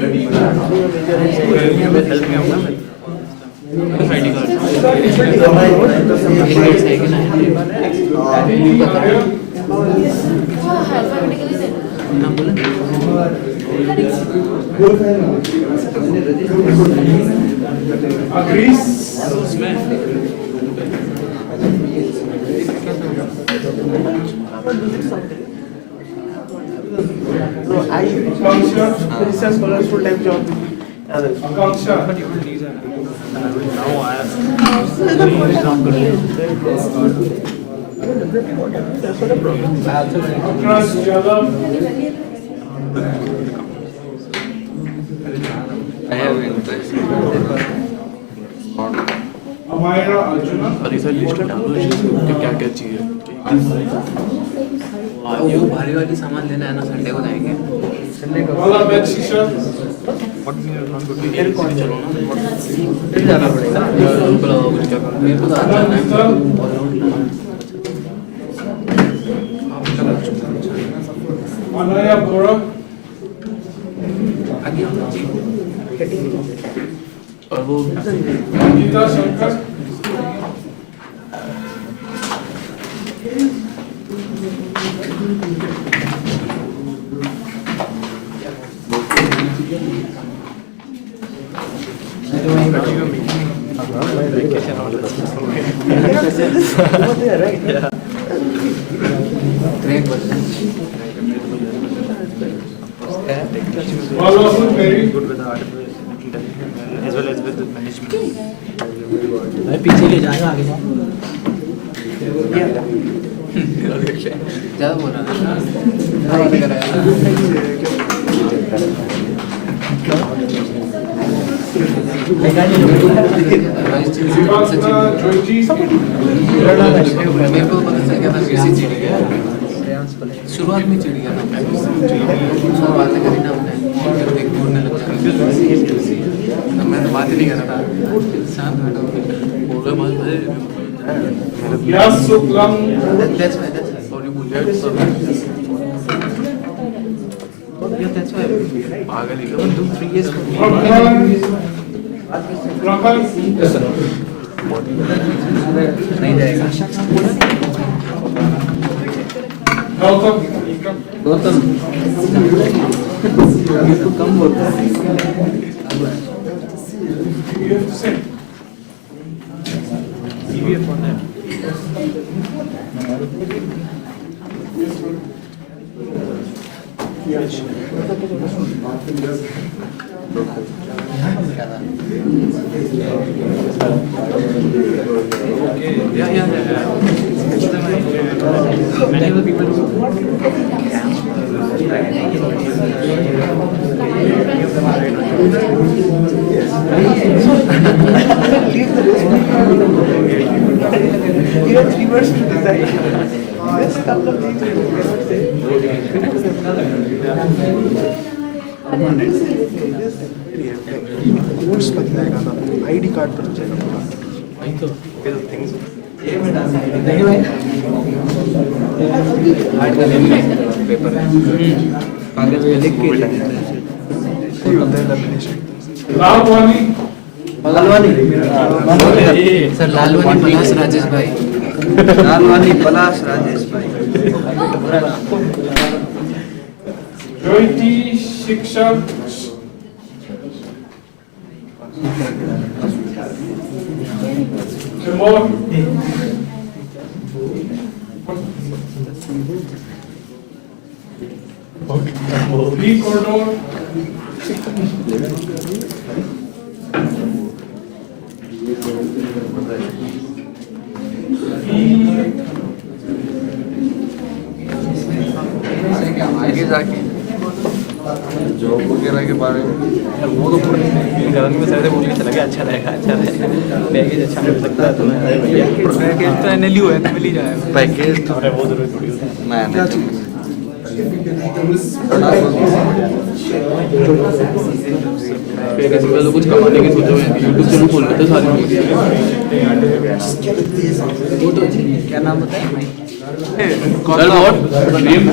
ID card full time job. और इधर list डालो क्या क्या चाहिए। ये भारी वाली सामान लेना है ना, संडे को जाएंगे। संडे को चलो ना जाना पड़ेगा। मेरे को तो आज जाना है। और वो as well as with the management. पीछे ले जाएगा आगे ज़्यादा बोल रहा मेरे को पता चल गया था किसी चिड़ी गया शुरुआत में चिड़ी गया था बातें करी ना हमने देख बोलने लग जाता मैं तो बात ही नहीं कर रहा था शांत बैठा बोल रहा मत भाई that's why sorry बोल रहा yeah that's why पागल ही कब तुम 3 years नहीं जाएगा गौतम तो कम बोलता है many of the people who you have 3 words to decide. There's a couple of things you cannot say. Course बदलेगा ना, ID कार्ड बदल जाएगा पूरा। नहीं तो things देखिए भाई हार्ड का पेपर है कागज पे लिख के लालवानी सर लालवानी पलाश राजेश भाई ज्योति शिक्षक आगे जाके जॉब वगैरह के बारे में वो तो गलन में सर से बोल के चला गया अच्छा रहेगा पैकेज अच्छा मिल सकता है तुम्हें पैकेज तो NLU है तो मिल ही जाएगा पैकेज तो अरे वो जरूरी थोड़ी होता है मैं पैकेज में तो कुछ कमाने की सोचो यूट्यूब चैनल खोल लेते सारे वो तो क्या नाम बताया भाई सर व्हाट नेम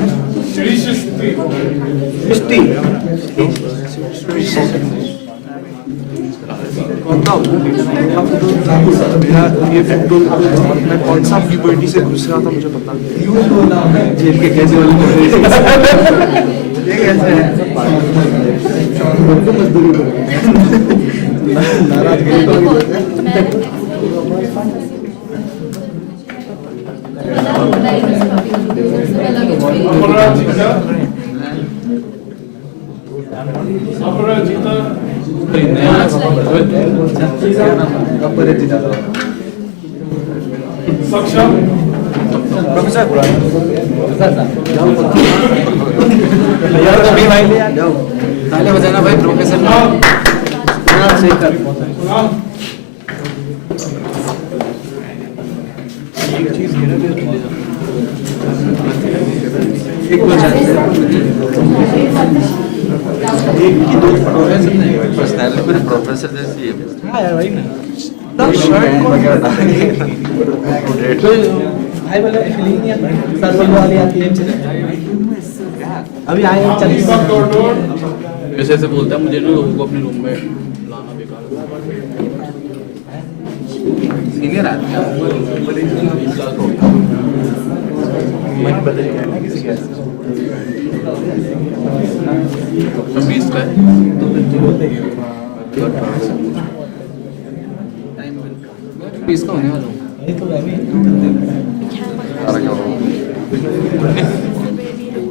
मेरा ये पेट्रोल मैं कौन सा लिबर्टी से घुस रहा था मुझे पता नहीं। जेल के कैसे वाले ये कैसे है ताले बजाना भाई प्रोफेसर पर्सनैलिटी पूरे प्रोफेसर जैसी है। हाँ यार वही ना भाई वाले फीलिंग नहीं आता सर्वल वाली आती है अभी आए हैं 40 वैसे ऐसे बोलता है मुझे ना लोगों को अपने रूम में लाना बेकार सीनियर आदमी मन बदल गया ना किसी का 20 का है तो फिर तो बोलते हैं 20 का होने वाला हूँ ये तो अभी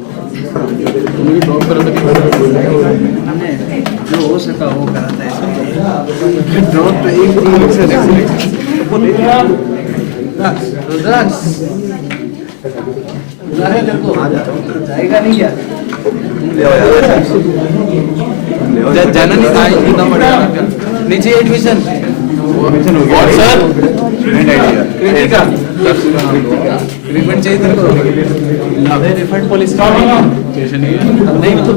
मेरी ड्रॉप करा था हमने जो हो सका वो कराता है ड्रॉप तो एक से रुद्राक्ष जाएगा नहीं क्या जाना नहीं था इतना पड़ेगा नीचे एडमिशन और सर क्रिटिका ट्रीटमेंट चाहिए तेरे को अबे रिफंड पॉलिसी नहीं तो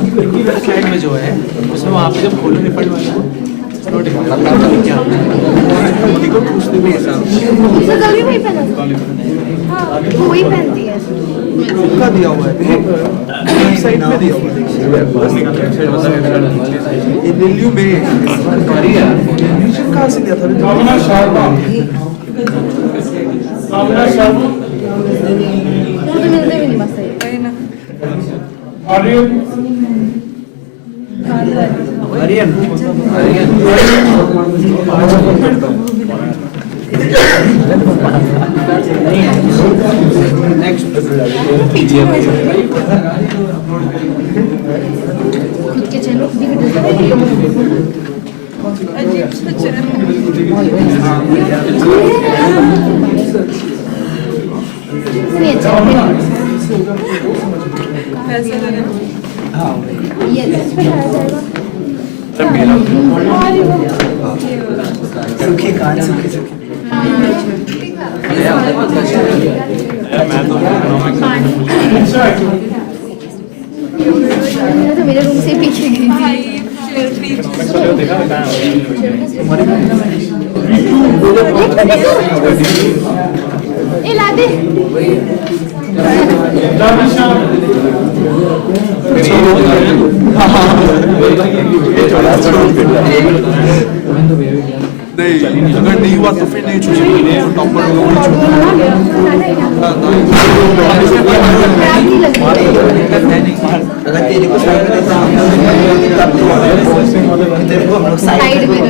साइड में जो है उसमें वहाँ पे जब खोलो रिफंड वाला वही पहनती है का दिया हुआ है वेबसाइट में दिया हुआ है NLU में एडमिशन कहाँ से लिया था मिलते भी नहीं बस आर्यन खुद के चैनल खुद ही अजीब सा चैनल नहीं अच्छा ये सुखी कान सुखी सुखी तो मेरे रूम से पीछे गई ए ला दे नहीं अगर नहीं हुआ तो फिर नहीं छूटेगी टॉपर अगर तेरे को साइड में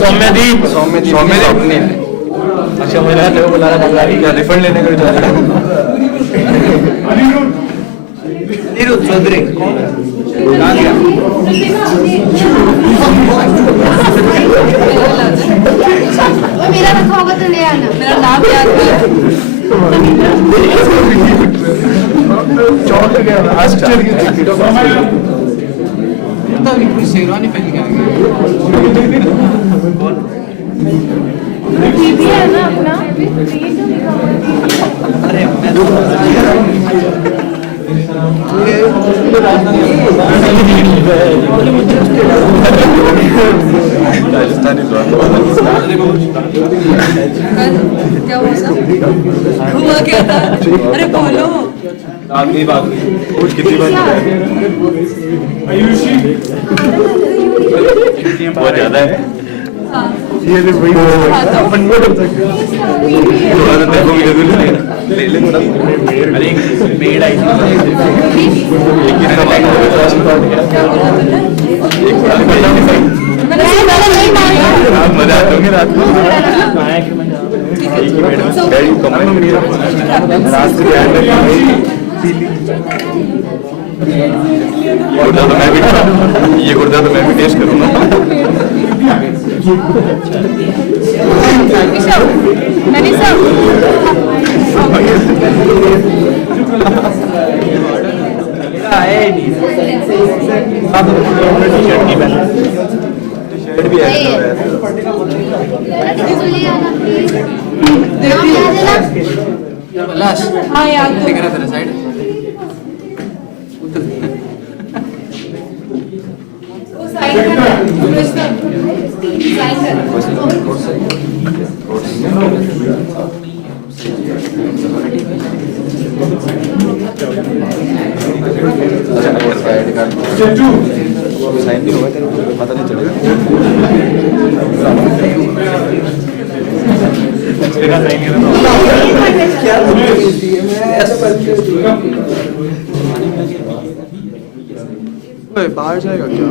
सौम्यदीप अच्छा मुझे लगा तेरे को बुला रहा था क्या रिफंड लेने को जा रहा है नीरज चौधरी कहाँ गया मेरा रखा होगा तो ले आना मेरा नाम याद चौंक गया आश्चर्य पूरी शेरवानी पहन के आ गई बीबी है ना अपना अरे मैं तो राजस्थानी क्या हुआ सर? हुआ क्या था? अरे बोलो। आखिरी बात कितनी बार बहुत ज्यादा है ये ले वही अपन वो कर सकते थोड़ा सा देखो ले ले थोड़ा अरे मेड आई थी एक ही बात आप मजा आते होंगे रात को एक ही मेड में डैडी कमेंट रात को ध्यान रखना गुर्दा तो मैं भी ये गुर्दा तो मैं भी टेस्ट करूंगा भी है लाश हाँ यार दिख रहा तेरा साइड साइन भी होगा तेरे को पता नहीं चलेगा बाहर जाएगा क्या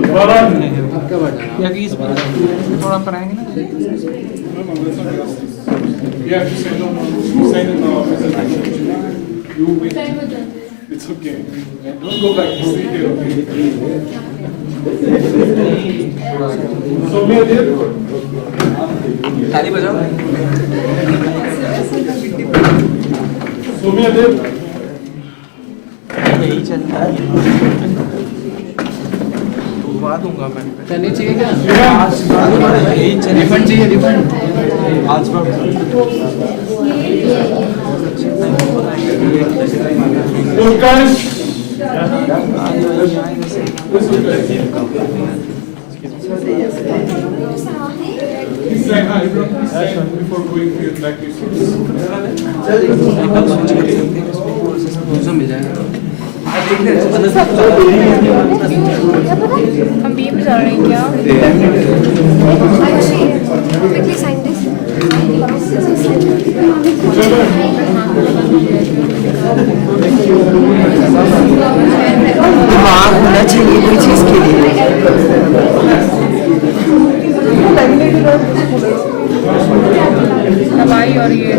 थोड़ा पर आएंगे ना Yeah, just say no, sign it now. You win. It's okay. Don't go back. Stay here, okay? So, me there. ताली बजाओ So, me there. यही चलता है बुलवा दूंगा मैं करनी चाहिए क्या यही चल रिफंड चाहिए रिफंड आज Guys. Please sign. Everyone, please sign before going for your black list. मिल जाएगा हम बी में जा रहे हैं क्या quickly sign this दिमाग होना चाहिए कोई चीज के लिए दवाई और ये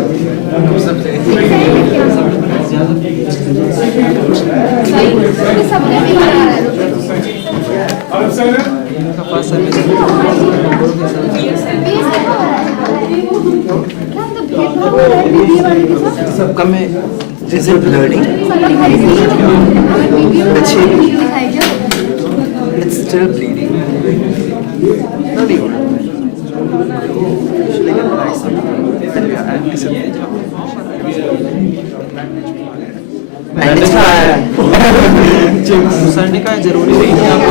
सबने भी बना रहा है Arab signer. सबका मैं इज इट ब्लडिंग अच्छी इट्स स्टिल ब्लीडिंग नहीं हो संडे का जरूरी नहीं कि आप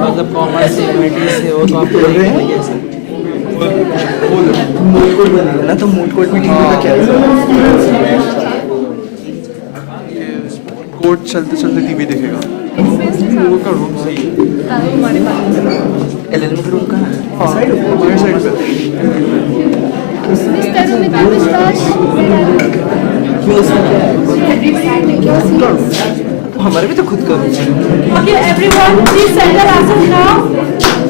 मतलब कॉमर्स से मेडिकल से हो तो आपको मूड कोड बनेगा ना तो मूड कोड मीटिंग का क्या कोर्ट चलते चलते टीवी देखेगा वो का रूम सही है एलएलएम का रूम कहाँ है हमारे साइड पे Mr. Rumita Vishwas हमारे भी तो खुद का रूम है Okay, everyone, please settle yourself now.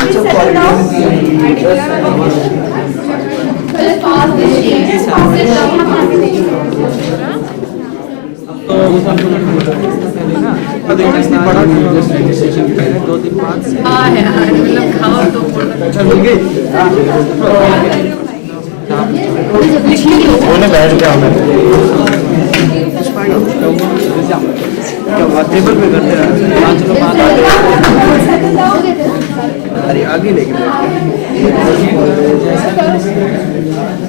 Please settle down. pass this sheet pass it down दो दिन बाद से हाँ यार मतलब खाओ तो उन्हें बैठ गया मैं टेबल पे करते हैं 5 लोग बात अरे आगे लेके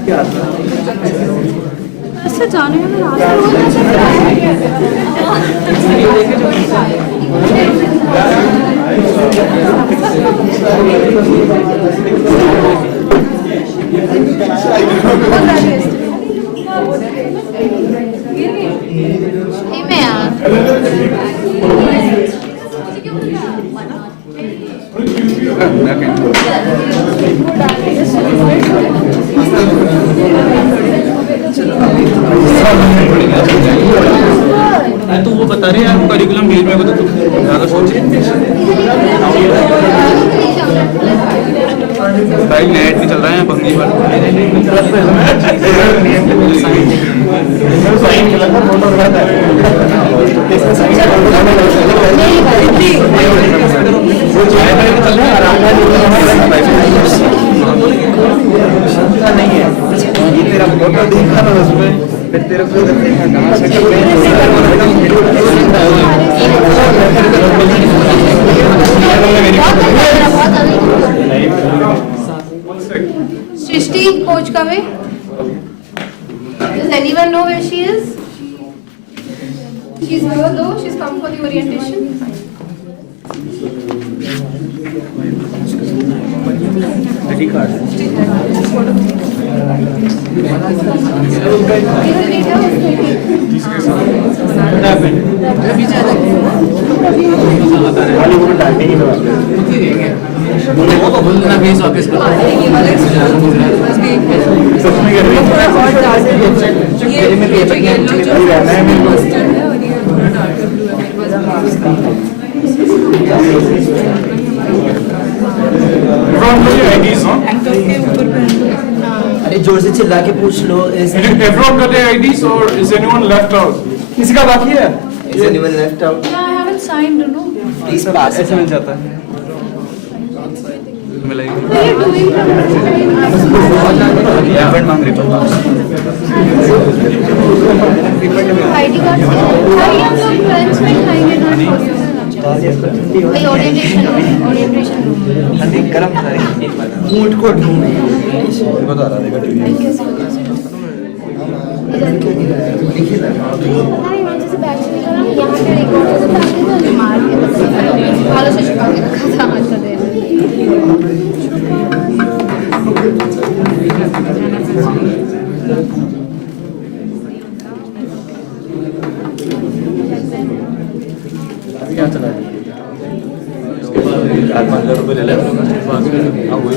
क्या ऐसे जाने में रास्ता में यार तो वो बता रहे यार करिकुलम भीड़ में बता तुम ज़्यादा सोचे भाई नेट नहीं चल रहा है बंगी पर नहीं है ये तेरा फोटो देखा ना उसमें फिर तेरे को देखा कहाँ से सृष्टि coach कवे does anyone know where she is? She's here though, she's come for the orientation. ID card बोलना भी ऑफिस का अरे जोर से चिल्ला के पूछ लो Everyone got their IDs or is anyone left out? किसी का बाकी है Is anyone left out? Yeah, I haven't signed, no. Please pass. ऐसे मिल जाता है रिफंड मांग ID card भाई हम लोग लंच में खाएंगे भाई ओरिएंटेशन गरम ऊँट को ढूंढ बता रहा देखा टीवी यहाँ पे एक और मार के बालों से छुपा के रखा था आज का दिन क्या चला आज 15 रुपये ले ले हाँ वही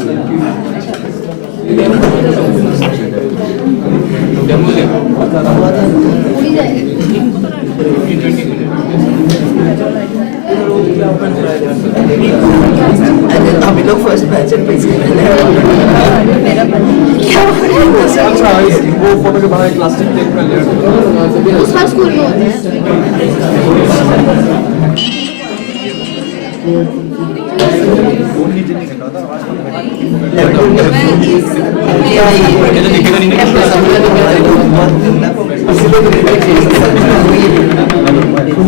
डेमो देखो पूरी जाएगी अभी लोग फर्स्ट बैच पे अच्छा वो फोटो के बाहर प्लास्टिक टेप कर लिया दूसरा स्कूल में होते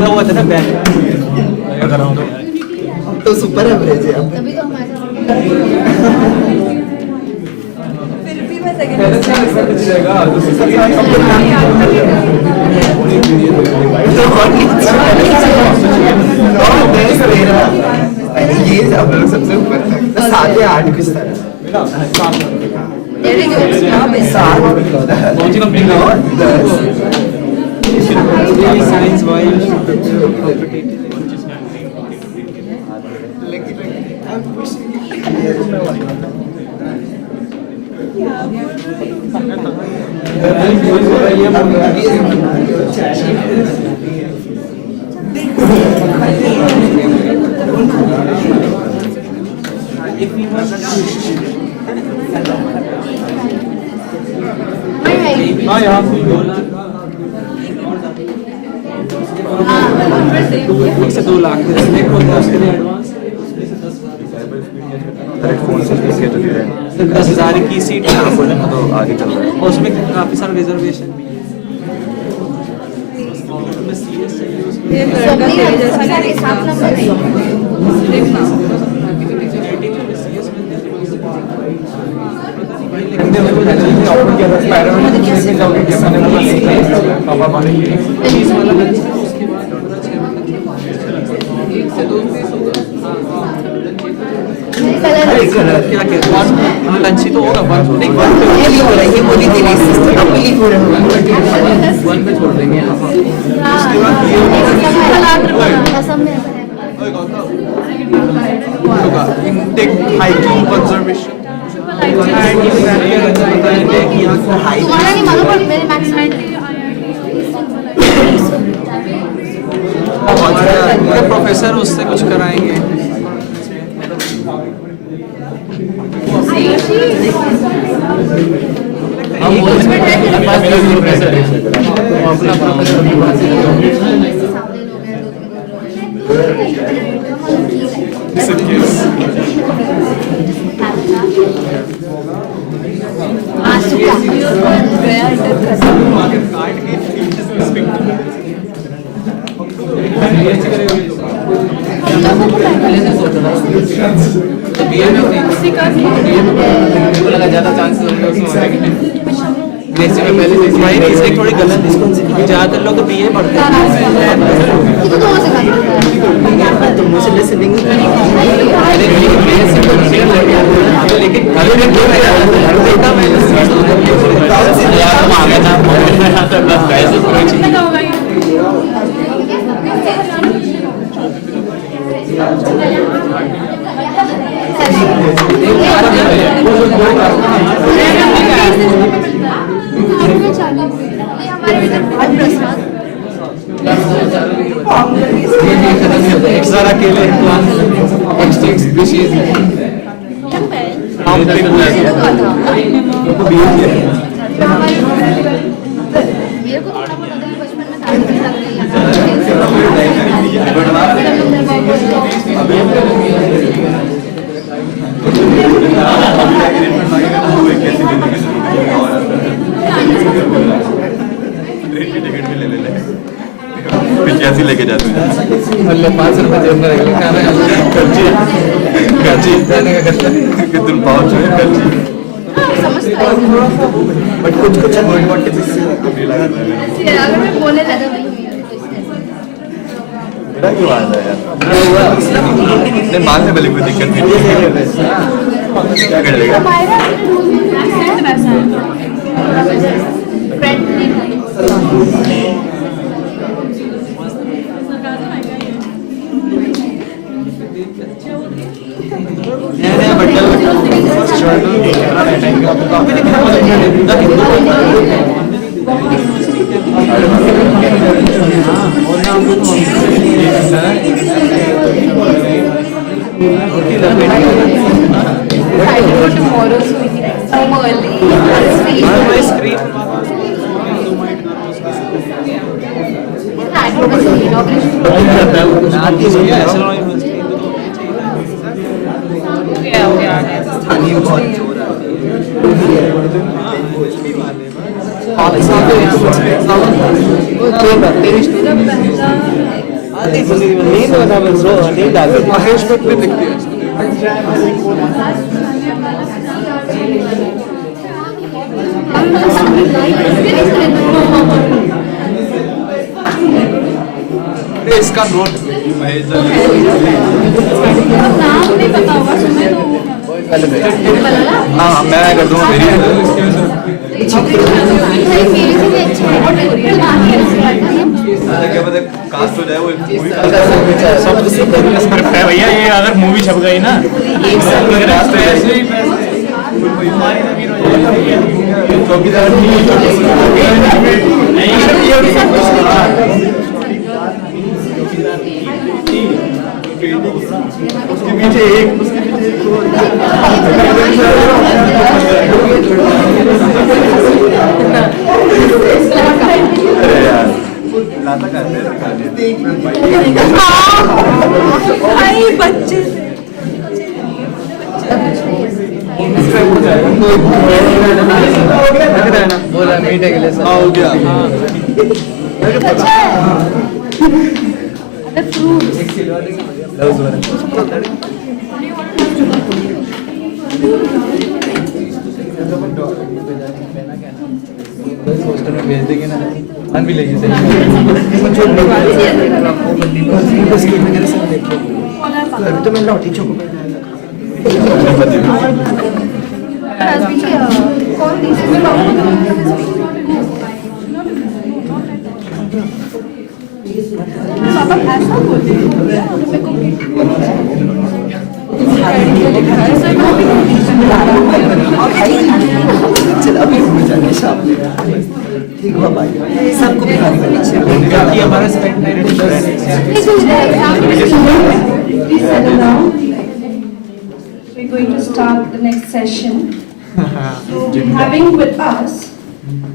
हुआ था ना बैंक तो सुपर एवरेज है तभी तो हमारे फिर भी मैं सेकंड ये अब लोग सबसे ऊपर तक 7 या 8 किस तरह कौन सी कंपनी का साइंस हाँ यहाँ 1 से 2 लाख उसके लिए एडवांस फोन से किया तो दे रहे हैं 10,000 की सीट यहाँ पर है तो आगे चल रहा है और उसमें काफी सारा रिजर्वेशन भी है ये लड़का तेरे जैसा नहीं साथ नंबर नहीं देखना ऑफर किया था स्पाइडरमैन की फिल्म में जाऊंगी कि मैंने बोला नहीं पापा मारेंगे। चीज वाला लंच उसके बाद थोड़ा 6 बजे 1 से 2 पीस होगा। क्या कहते हैं लंच ही तो होगा वन नहीं ये भी हो रहा है, ये बोली थी नहीं सिस्टर अब भी हो रहा है। वन पे छोड़ देंगे यहाँ। असम में होगा इनटेक हाइजीन कंजर्वेशन तुम्हारा नहीं मालूम पर मेरे मैक्स उनके प्रोफेसर उससे कुछ कराएंगे। हम प्रोफेसर है अपना लगा ज्यादा चांसेस इसलिए थोड़ी गलत ज्यादातर लोग तो बीए पढ़ते हैं तो मुझे लिसनिंग लेकिन देखा मैंने अकेले कैसी लेके जाते हैं 5 रुपए जेब में रख खाना खर्ची कि तुम पाँच में खर्ची बट कुछ कुछ वर्ड अगर मैं बोलने लगा वही मेरा क्यों आता है यार नहीं बाद में भले कोई दिक्कत नहीं क्या कर लेगा महेश भट्ट ने लिख दिया इसका नोट हाँ मैं कर दूँगा मेरी क्या पता कास्ट हो जाए वो स्क्रिप्ट है भैया ये अगर मूवी छप गई ना उसके पीछे एक अरे यार लाता करते बच्चे बोला मीठे के लिए हाँ हो गया पोस्टर में भेज देंगे ना, मान भी लेगी सही। अभी तो मैं लौटी चुका Has been called these पापा ऐसा बोलते हैं मेरे को चल अभी हो जाएंगे शाम में ठीक हुआ भाई सबको बिहारी बनना चाहिए हमारा specs Please settle down. We're going to start the next session. So we're having with us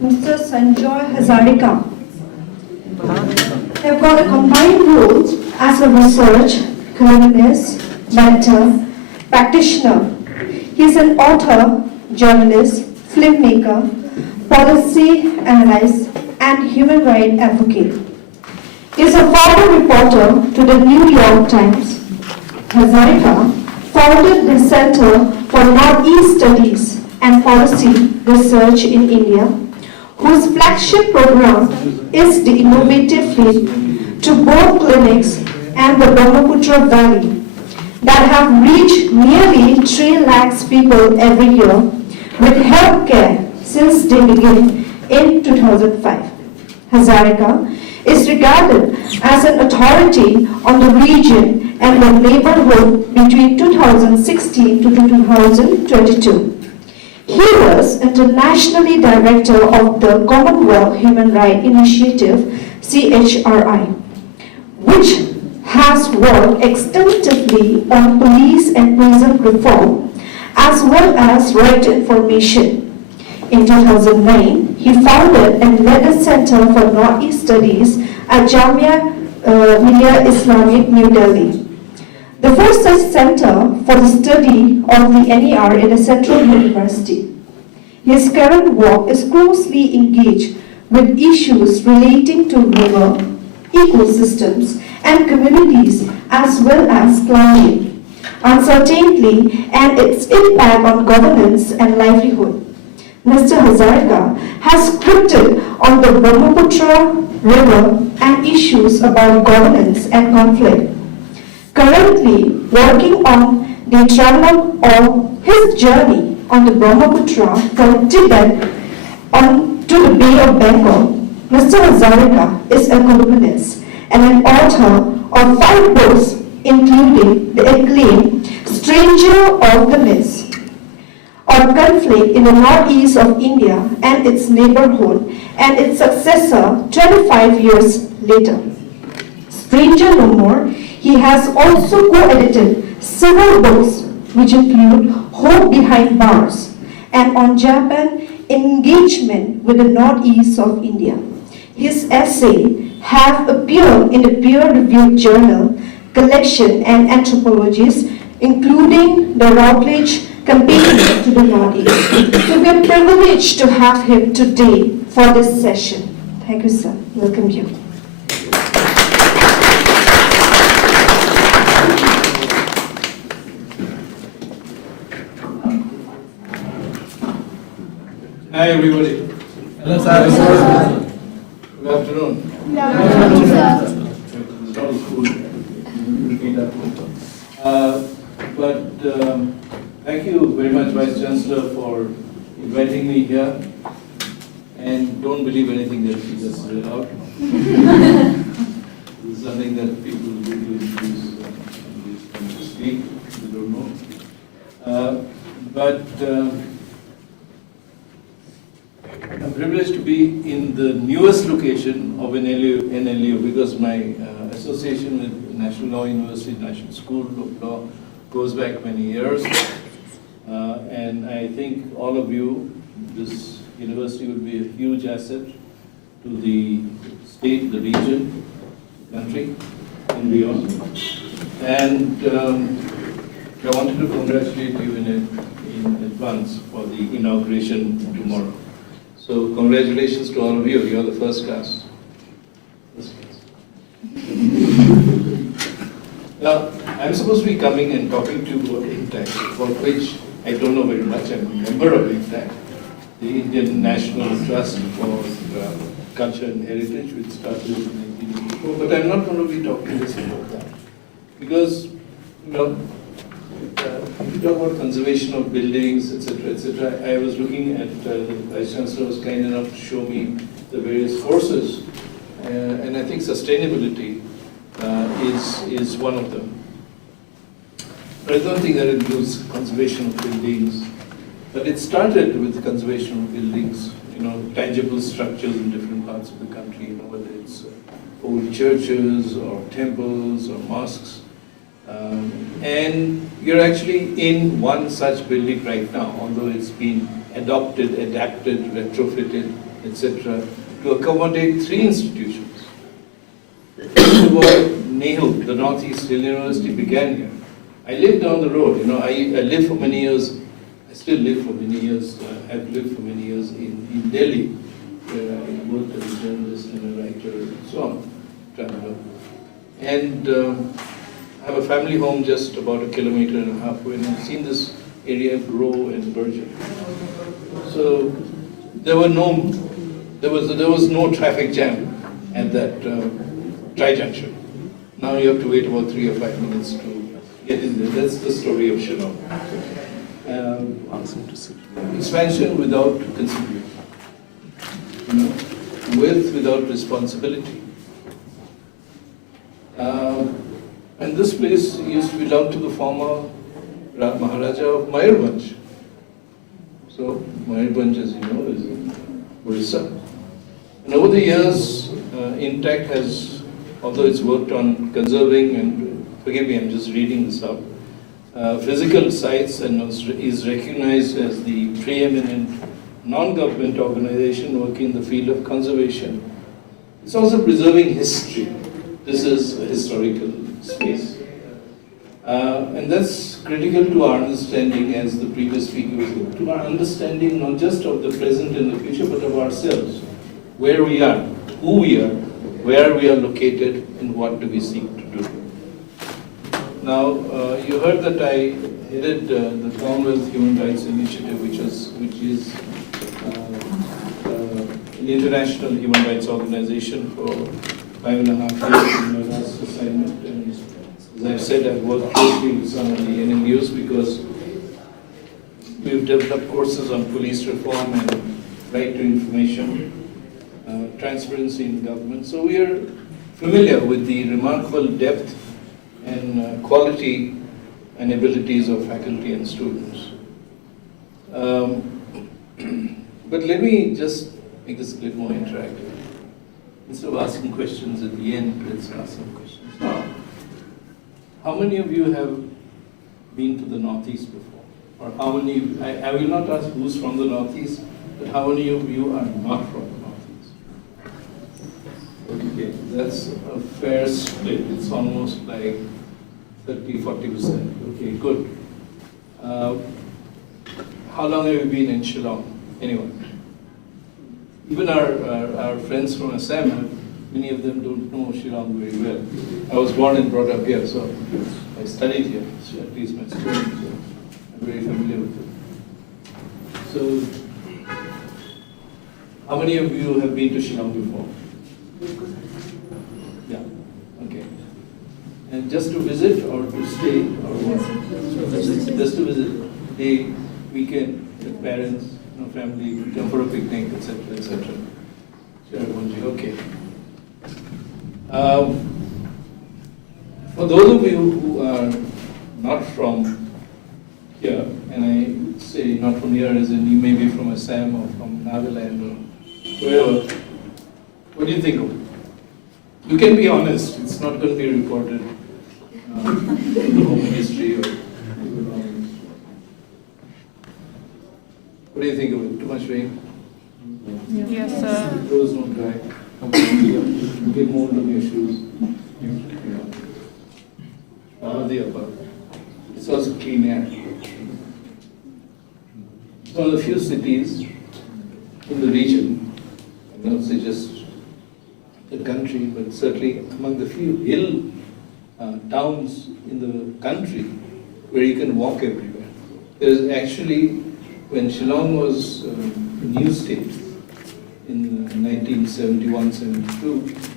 Mr. Sanjoy Hazarika. They've got a combined role as a research, columnist, mentor, practitioner. He's an author, journalist, filmmaker, policy analyst, and human rights advocate. He's a former reporter to the New York Times. Hazarika founded the Center for Northeast Studies and Policy Research in India, whose flagship program is the innovative lead to both clinics and the Brahmaputra Valley that have reached nearly 3 lakhs people every year with health care since they began in 2005. Hazarika is regarded as an authority on the region and the neighborhood between 2016 to 2022. He was internationally director of the Commonwealth Human Rights Initiative, CHRI, which has worked extensively on police and prison reform, as well as right to information. In 2009, he founded and led a Center for Northeast Studies at Jamia Millia Islamic, New Delhi. The first such center for the study of the NER in a central university. His current work is closely engaged with issues relating to river, ecosystems, and communities, as well as climate, uncertainty, and its impact on governance and livelihood. Mr. Hazarika has scripted on the Brahmaputra River and issues about governance and conflict. Currently working on the travelogue of his journey on the Brahmaputra from Tibet on to the Bay of Bengal, Mr. Hazarika is a columnist and an author of 5 books, including the acclaimed Stranger of the Mist, on conflict in the northeast of India and its neighborhood, and its successor 25 years later. Stranger No More, he has also co-edited several books which include Hope Behind Bars and on Japan engagement with the northeast of India. His essay have appeared in the peer-reviewed journal Collection and Anthropologies, including the Routledge Companion to the Northeast. So we are privileged to have him today for this session. Thank you, sir. Welcome you. Hi everybody. Hello sir. Good afternoon. It's not school. But thank you very much, Vice Chancellor, for inviting me here. And don't believe anything that you just read out. This is something that people really use to speak. You don't know. I'm privileged to be in the newest location of NLU because my association with National Law University, National School of Law goes back many years. And I think all of you, this university will be a huge asset to the state, the region, the country, and beyond. And I wanted to congratulate you in advance for the inauguration tomorrow. So congratulations to all of you. You're the first class. Now, I'm supposed to be coming and talking to INTAC, for which I don't know very much. I'm a member of INTAC. the Indian National Trust for Culture and Heritage, which started in 1984. But I'm not going to be talking just about that. Because, if you talk about conservation of buildings, etc., I was looking at, the Vice Chancellor was kind enough to show me the various forces, and I think sustainability is one of them. But I don't think that includes conservation of buildings. But it started with the conservation of buildings, tangible structures in different parts of the country, whether it's old churches or temples or mosques. And you're actually in one such building right now, although it's been adopted, adapted, retrofitted, etc., to accommodate 3 institutions. First of all, NEHU, the Northeast Hill University, began here. I lived down the road, I lived for many years, I still live for many years, I've lived for many years in Delhi, where I worked as a journalist and a writer and so on, traveler. And I have a family home just about 1.5 kilometers away, and I've seen this area grow and burgeon. So there was no traffic jam at that tri-junction. Now you have to wait about 3 or 5 minutes to get in there. That's the story of Shillong. Expansion without consideration. Wealth without responsibility. And this place used to belong to the former Maharaja of Mayurbhanj. So, Mayurbhanj, as you know, is in Orissa. And over the years, Intact has, although it's worked on conserving, and forgive me, I'm just reading this out, physical sites, and is recognized as the preeminent non-government organization working in the field of conservation. It's also preserving history. This is a historical space. And that's critical to our understanding, as the previous speaker was saying, to our understanding not just of the present and the future, but of ourselves. Where we are, who we are, where we are located, and what do we seek to do. Now, you heard that I headed the Commonwealth Human Rights Initiative, which is an international human rights organization for 5.5 years in my last assignment. And as I've said, I've worked closely with some of the NLUs because we've developed courses on police reform and right to information, transparency in government. So we are familiar with the remarkable depth and quality and abilities of faculty and students. But let me just make this a little more interactive. Instead of asking questions at the end, let's ask some questions now. How many of you have been to the Northeast before? Or how many, I will not ask who's from the Northeast, but how many of you are not from the Northeast? Okay, that's a fair split. It's almost like 30-40%. Okay, good. How long have you been in Shillong? Anyone? Even our friends from Assam, many of them don't know Shillong very well. I was born and brought up here, so I studied here, so at least my students, so I'm very familiar with it. So, how many of you have been to Shillong before? Yeah, okay. And just to visit or to stay or what? Just to visit. Day, weekend, with parents, family, come for a picnic, etc., etc. Okay. For those of you who are not from here, and I say not from here as in you may be from Assam or from Nagaland or wherever, what do you think of it? You can be honest, it's not going to be reported in the home history or. What do you think of it? Too much rain? Yes, sir. The roads not dry. You get mold on your shoes. All of the above. It's also clean air. It's one of the few cities in the region, I don't say just the country, but certainly among the few hill towns in the country where you can walk everywhere. There's actually, when Shillong was new state in 1971-72.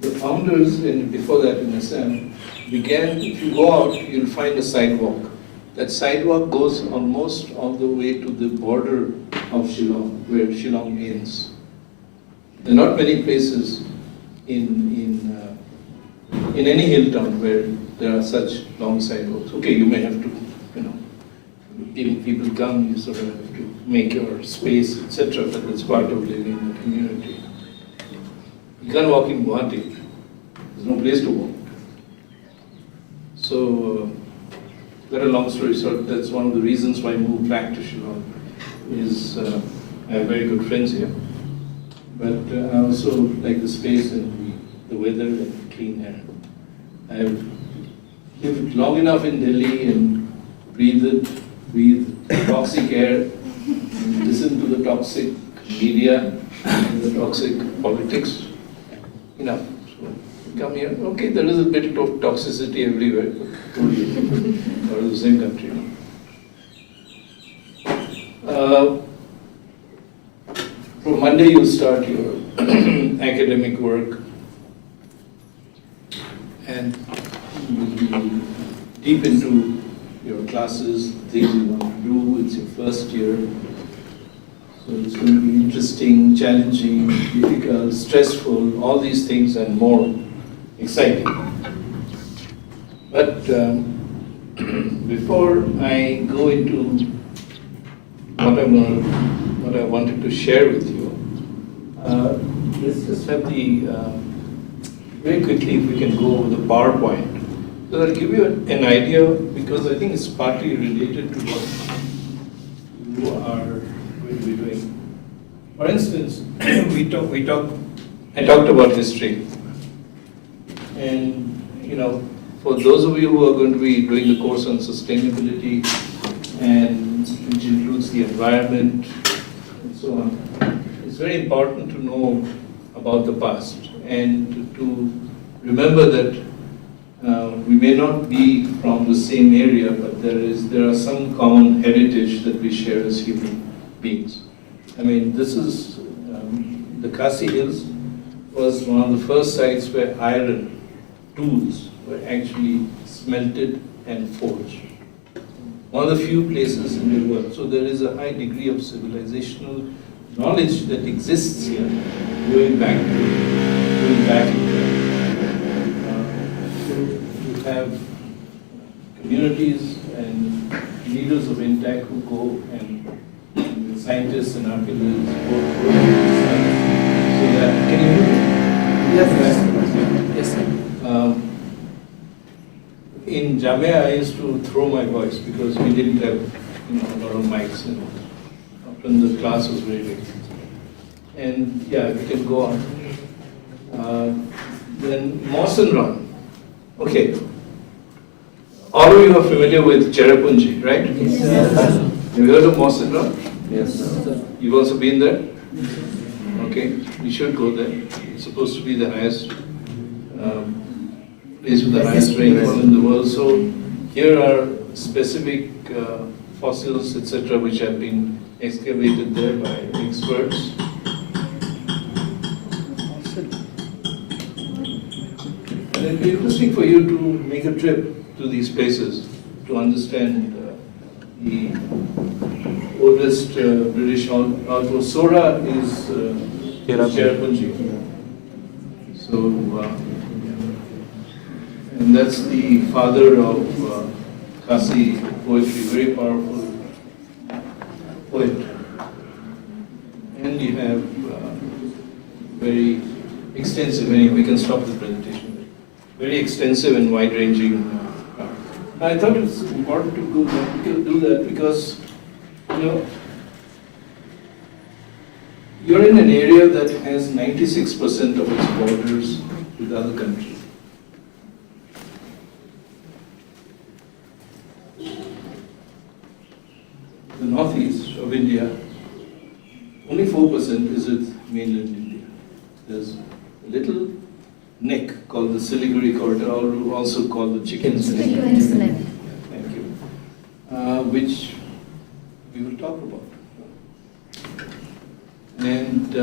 The founders, and before that in Assam, began, if you go out, you'll find a sidewalk. That sidewalk goes almost all the way to the border of Shillong, where Shillong ends. There are not many places in any hill town where there are such long sidewalks. Okay, you may have to, even people come, you sort of have to make your space, etc., but that's part of living in the community. You can't walk in Guwahati. There's no place to walk. So, got a long story short, that's one of the reasons why I moved back to Shillong, is I have very good friends here. But I also like the space and the weather and clean air. I've lived long enough in Delhi and breathed toxic air, listened to the toxic media and the toxic politics. Enough. So come here. Okay, there is a bit of toxicity everywhere. Or the same country. From Monday you start your academic work, and you'll be deep into your classes, things you want to do. It's your first year. So it's going to be interesting, challenging, difficult, stressful, all these things and more exciting. But before I go into what I wanted to share with you, let's just have very quickly, if we can go over the PowerPoint. So I'll give you an idea, because I think it's partly related to what you are going to be doing. For instance, I talked about history. And, for those of you who are going to be doing the course on sustainability, and which includes the environment and so on, it's very important to know about the past and to remember that we may not be from the same area, but there are some common heritage that we share as human beings. I mean, this is the Khasi Hills was one of the first sites where iron tools were actually smelted and forged. One of the few places in the world. So there is a high degree of civilizational knowledge that exists here, going back in time. You have communities and leaders of INTAC who go and scientists and archaeologists go so that, can you hear me? Yes, Yes, sir. In Jamia, I used to throw my voice because we didn't have a lot of mics, and often the class was very big. And yeah, we can go on. Then Mawson Run. Okay. All of you are familiar with Cherrapunji, right? Yes. Have you heard of Mawson Run? Yes. You've also been there? Okay, you should go there. It's supposed to be the highest place with the highest rainfall in the world. So here are specific fossils, etc., which have been excavated there by experts. And it'll be interesting for you to make a trip to these places to understand the oldest British outpost. Sora is Cherrapunji. So, and that's the father of Khasi poetry, very powerful poet. And you have very extensive, anyway, we can stop the presentation, very extensive and wide-ranging. I thought it was important to do that because, you're in an area that has 96% of its borders with other countries. The northeast of India, only 4% is with mainland India. There's a little neck called the Siliguri corridor, also called the Chicken's Neck. Thank you. Which we will talk about. And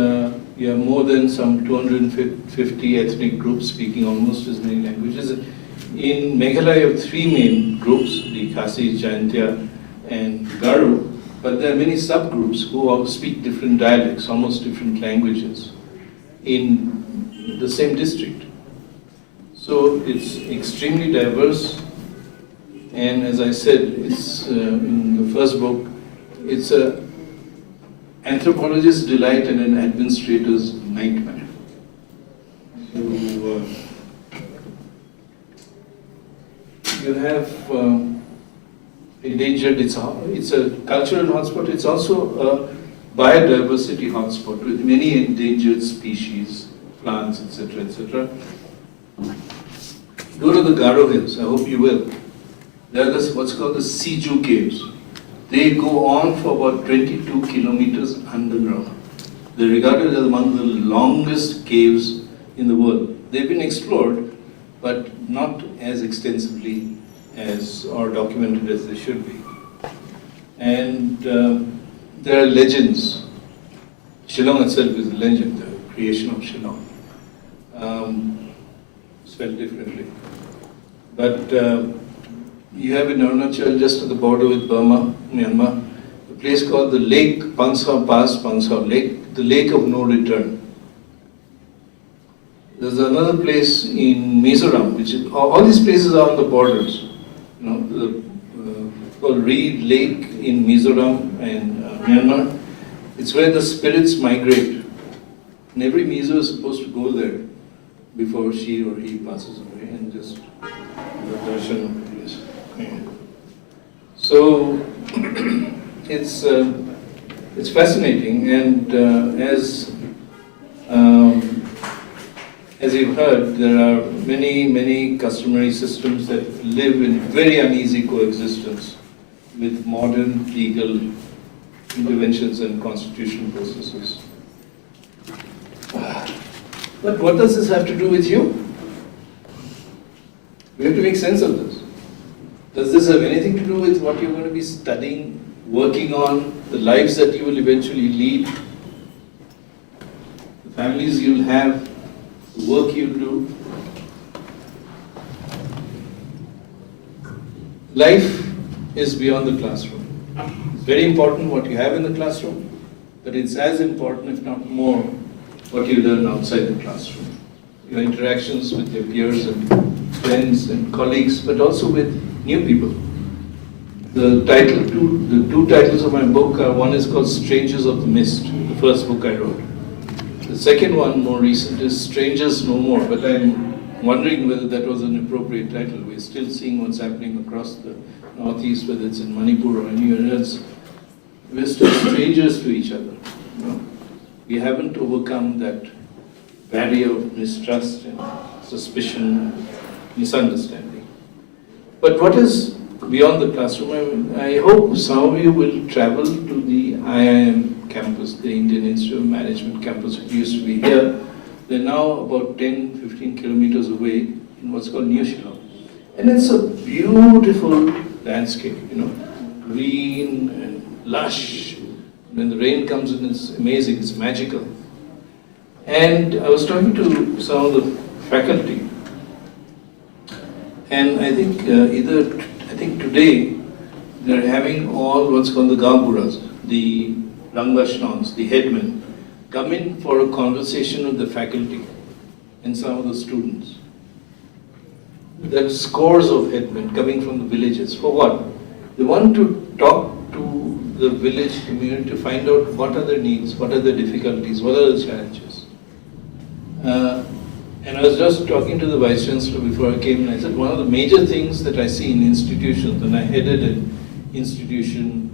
you have more than some 250 ethnic groups speaking almost as many languages. In Meghalaya, you have three main groups, the Khasi, Jaintia, and Garo, but there are many subgroups who all speak different dialects, almost different languages, in the same district. So it's extremely diverse, and as I said, it's in the first book, it's a anthropologist's delight and an administrator's nightmare. So you have endangered, it's a cultural hotspot, it's also a biodiversity hotspot with many endangered species, plants, etc., etc. Go to the Garo Hills, I hope you will. There are what's called the Siju Caves. They go on for about 22 kilometers underground. They're regarded as among the longest caves in the world. They've been explored, but not as extensively as or documented as they should be. And there are legends. Shillong itself is a legend, the creation of Shillong. Spelled differently. But you have in Arunachal, just at the border with Burma, Myanmar, a place called the Lake Pangsao Pass, Pangsao Lake, the Lake of No Return. There's another place in Mizoram, which is, all these places are on the borders. You know, called Reed Lake in Mizoram and Myanmar. It's where the spirits migrate. And every Mizo is supposed to go there before she or he passes away and just the darshan of the place. So it's fascinating, and as you've heard, there are many customary systems that live in very uneasy coexistence with modern legal interventions and constitutional processes. But what does this have to do with you? We have to make sense of this. Does this have anything to do with what you're going to be studying, working on, the lives that you will eventually lead, the families you'll have, the work you'll do? Life is beyond the classroom. It's very important what you have in the classroom, but it's as important, if not more, what you learn outside the classroom. Your interactions with your peers and friends and colleagues, but also with new people. The two titles of my book are, one is called Strangers of the Mist, the first book I wrote. The second one, more recent, is Strangers No More, but I'm wondering whether that was an appropriate title. We're still seeing what's happening across the Northeast, whether it's in Manipur or anywhere else. We're still strangers to each other. You know? We haven't overcome that barrier of mistrust and suspicion, misunderstanding. But what is beyond the classroom? I hope some of you will travel to the IIM campus, the Indian Institute of Management campus, which used to be here. They're now about 10-15 kilometers away in what's called New Shillong. And it's a beautiful landscape, you know, green and lush. When the rain comes in, it's amazing, it's magical. And I was talking to some of the faculty, and I think today they're having all what's called the Gamburas, the Rangbashnons, the headmen, come in for a conversation with the faculty and some of the students. There are scores of headmen coming from the villages. For what? They want to talk to the village community to find out what are their needs, what are their difficulties, what are the challenges. And I was just talking to the Vice Chancellor before I came, and I said one of the major things that I see in institutions, and I headed an institution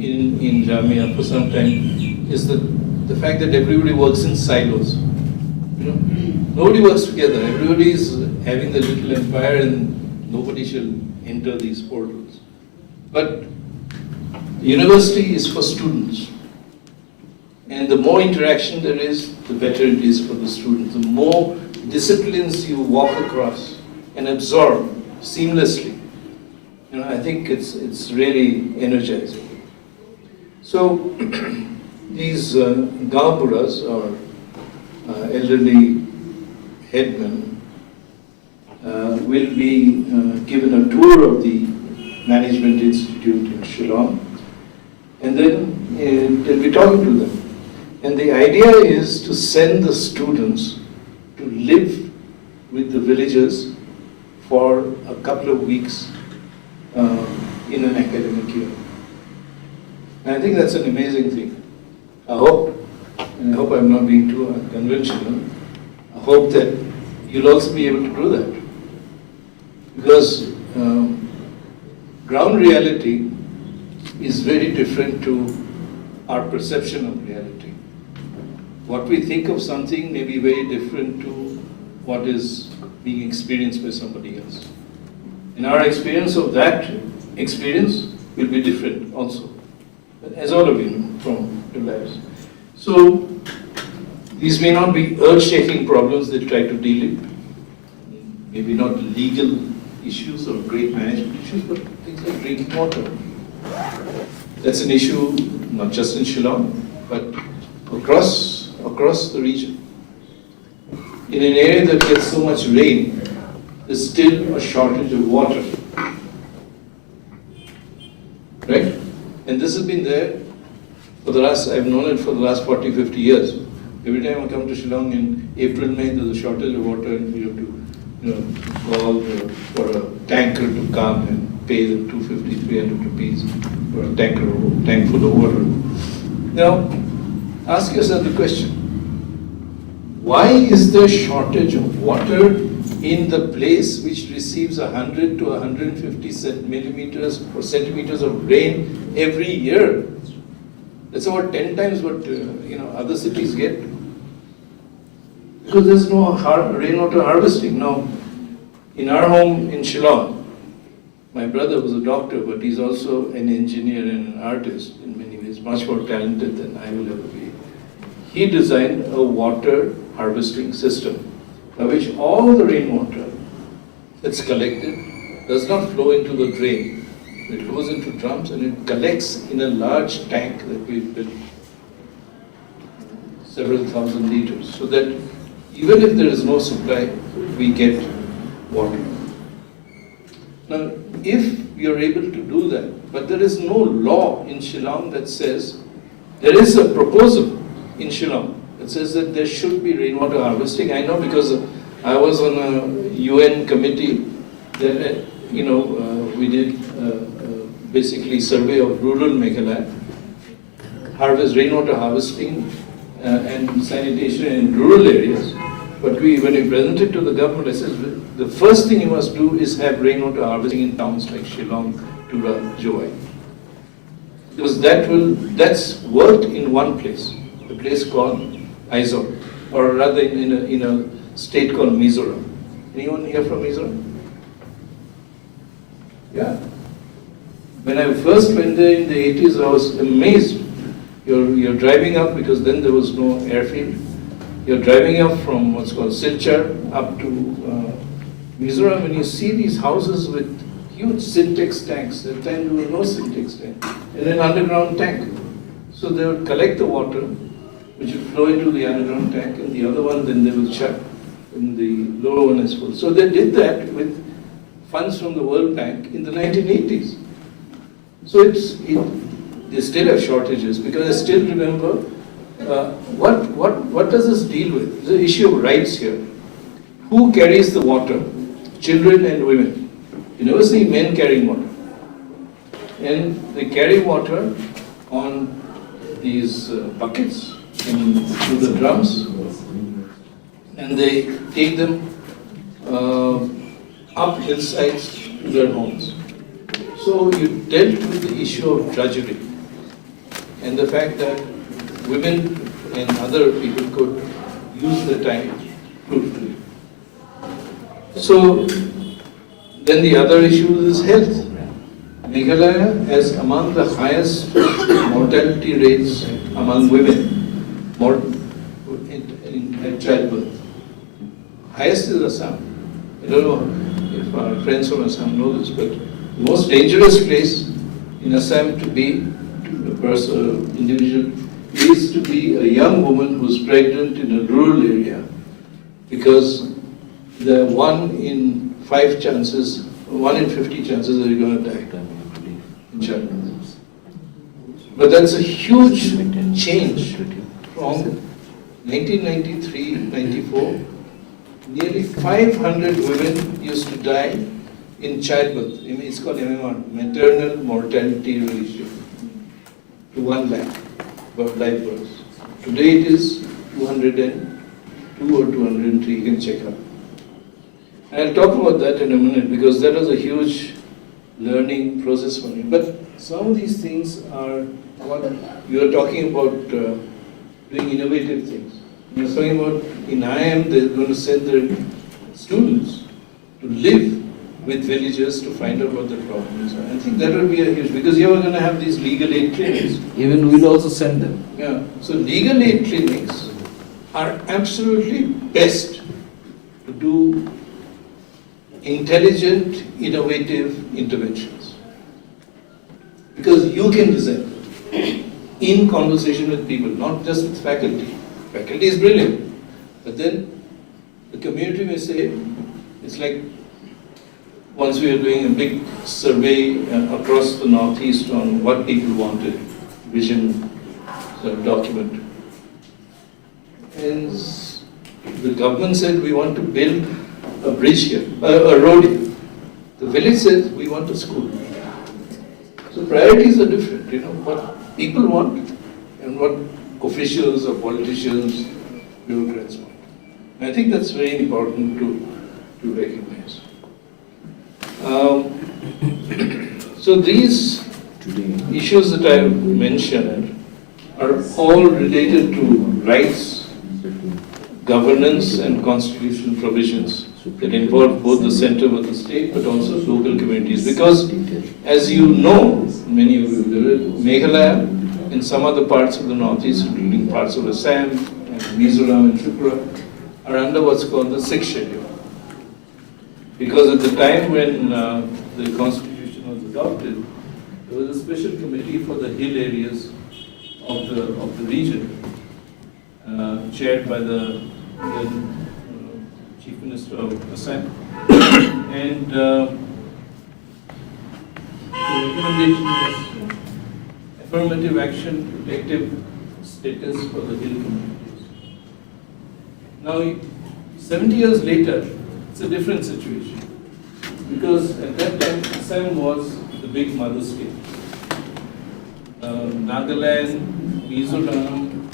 in Jamia for some time, is the fact that everybody works in silos. You know, nobody works together. Everybody is having their little empire, and nobody shall enter these portals. But university is for students. And the more interaction there is, the better it is for the students. The more disciplines you walk across and absorb seamlessly, you know, I think it's really energizing. So these Gaopuras, or elderly headmen, will be given a tour of the Management Institute in Shillong, and then they'll be talking to them. And the idea is to send the students to live with the villagers for a couple of weeks in an academic year. And I think that's an amazing thing. I hope I'm not being too unconventional, I hope that you'll also be able to do that. Because ground reality is very different to our perception of reality. What we think of something may be very different to what is being experienced by somebody else. And our experience of that experience will be different also, as all of you know from your lives. So these may not be earth-shaking problems they try to deal with, maybe not legal issues or great management issues, but things like drinking water. That's an issue not just in Shillong, but across the region. In an area that gets so much rain, there's still a shortage of water. Right? And this has been there for the last, I've known it for the last 40, 50 years. Every time I come to Shillong in April, May, there's a shortage of water, and we have to call for a tanker to come and pay them 250, 300 rupees for a tank full of water. Now, ask yourself the question, why is there shortage of water in the place which receives 100 to 150 millimeters or centimeters of rain every year? That's about 10 times what other cities get. Because there's no rainwater harvesting. Now, in our home in Shillong, my brother was a doctor, but he's also an engineer and an artist in many ways, much more talented than I will ever be. He designed a water harvesting system by which all the rainwater that's collected does not flow into the drain. It goes into drums and it collects in a large tank that we've built, several thousand liters, so that even if there is no supply, we get water. Now, if you're able to do that, but there is no law in Shillong that says, there is a proposal in Shillong that says that there should be rainwater harvesting. I know because I was on a UN committee that, we did basically survey of rural Meghalaya, rainwater harvesting and sanitation in rural areas. But when we presented to the government, I said, the first thing you must do is have rainwater harvesting in towns like Shillong, Tura, Joy. Because that's worked in one place, a place called Aizawl, or rather in a state called Mizoram. Anyone here from Mizoram? Yeah. When I first went there in the 80s, I was amazed. You're driving up, because then there was no airfield. You're driving up from what's called Silchar up to Mizoram, and you see these houses with huge Syntex tanks. At the time there were no Syntex tank, and an underground tank. So they would collect the water, which would flow into the underground tank, and the other one then they will shut, and the lower one is full. So they did that with funds from the World Bank in the 1980s. So they still have shortages, because I still remember what does this deal with? There's an issue of rights here. Who carries the water? Children and women. You never see men carrying water. And they carry water on these buckets through the drums, and they take them up hillsides to their homes. So you dealt with the issue of drudgery and the fact that women and other people could use the time fruitfully. So then the other issue is health. Meghalaya has among the highest mortality rates among women at childbirth. Highest is Assam. I don't know if our friends from Assam know this, but the most dangerous place in Assam to be individual is to be a young woman who's pregnant in a rural area, because there are 1 in 50 chances that you're going to die in childbirth. But that's a huge change from 1993-94. Nearly 500 women used to die in childbirth. It's called MMR, maternal mortality ratio, to 1 lakh live births. Today it is 202 or 203, you can check out. And I'll talk about that in a minute, because that was a huge learning process for me. But some of these things are what you are talking about, doing innovative things. You're talking about in IIM, they're going to send their students to live with villagers to find out what the problems are. I think that will be a huge, because you are going to have these legal aid clinics. Even we'll also send them. Yeah, so legal aid clinics are absolutely best to do intelligent, innovative interventions. Because you can design in conversation with people, not just with faculty. Faculty is brilliant, but then the community may say, it's like once we were doing a big survey across the Northeast on what people wanted, vision document. And the government said, we want to build a bridge here, a road here. The village says, we want a school. So priorities are different, what people want and what officials or politicians, bureaucrats want. And I think that's very important to recognize. So these issues that I mentioned are all related to rights, governance and constitutional provisions that involve both the center of the state but also local communities. Because as you know, many of you, Meghalaya and some other parts of the Northeast, including parts of Assam and Mizoram and Tripura, are under what's called the 6th schedule. Because at the time when the constitution was adopted, there was a special committee for the hill areas of the region, chaired by the Chief Minister of Assam. And the recommendation was affirmative action, protective status for the hill communities. Now, 70 years later, it's a different situation. Because at that time, Assam was the big mother state. Nagaland, Mizoram,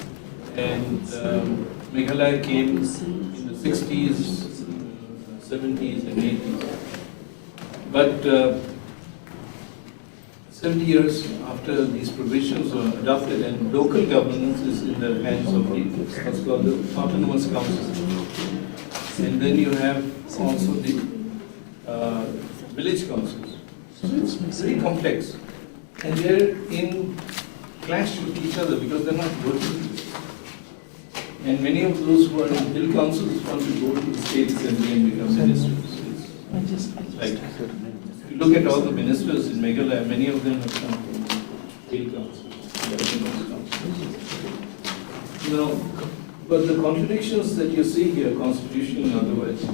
and Meghalaya came in the 60s, 70s, and 80s. But 70 years after these provisions were adopted, and local governance is in the hands of what's called the autonomous council. And then you have also the village councils. So it's very complex. And they're in clash with each other because they're not working together. And many of those who are in hill councils want to go to the state assembly and become ministers. Right. If you look at all the ministers in Meghalaya, many of them have come from hill councils. But the contradictions that you see here, constitutional and otherwise,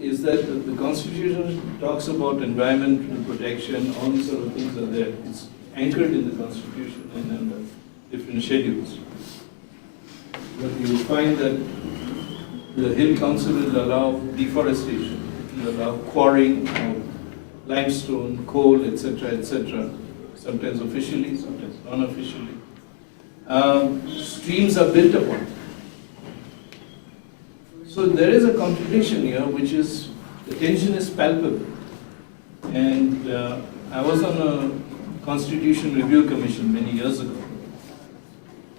is that the Constitution talks about environmental protection, all these sort of things are there. It's anchored in the Constitution and under different schedules. But you will find that the Hill Council will allow deforestation, it will allow quarrying of limestone, coal, etc., sometimes officially, sometimes non-officially. Streams are built upon. So there is a contradiction here, which is, the tension is palpable. And I was on a Constitution Review Commission many years ago.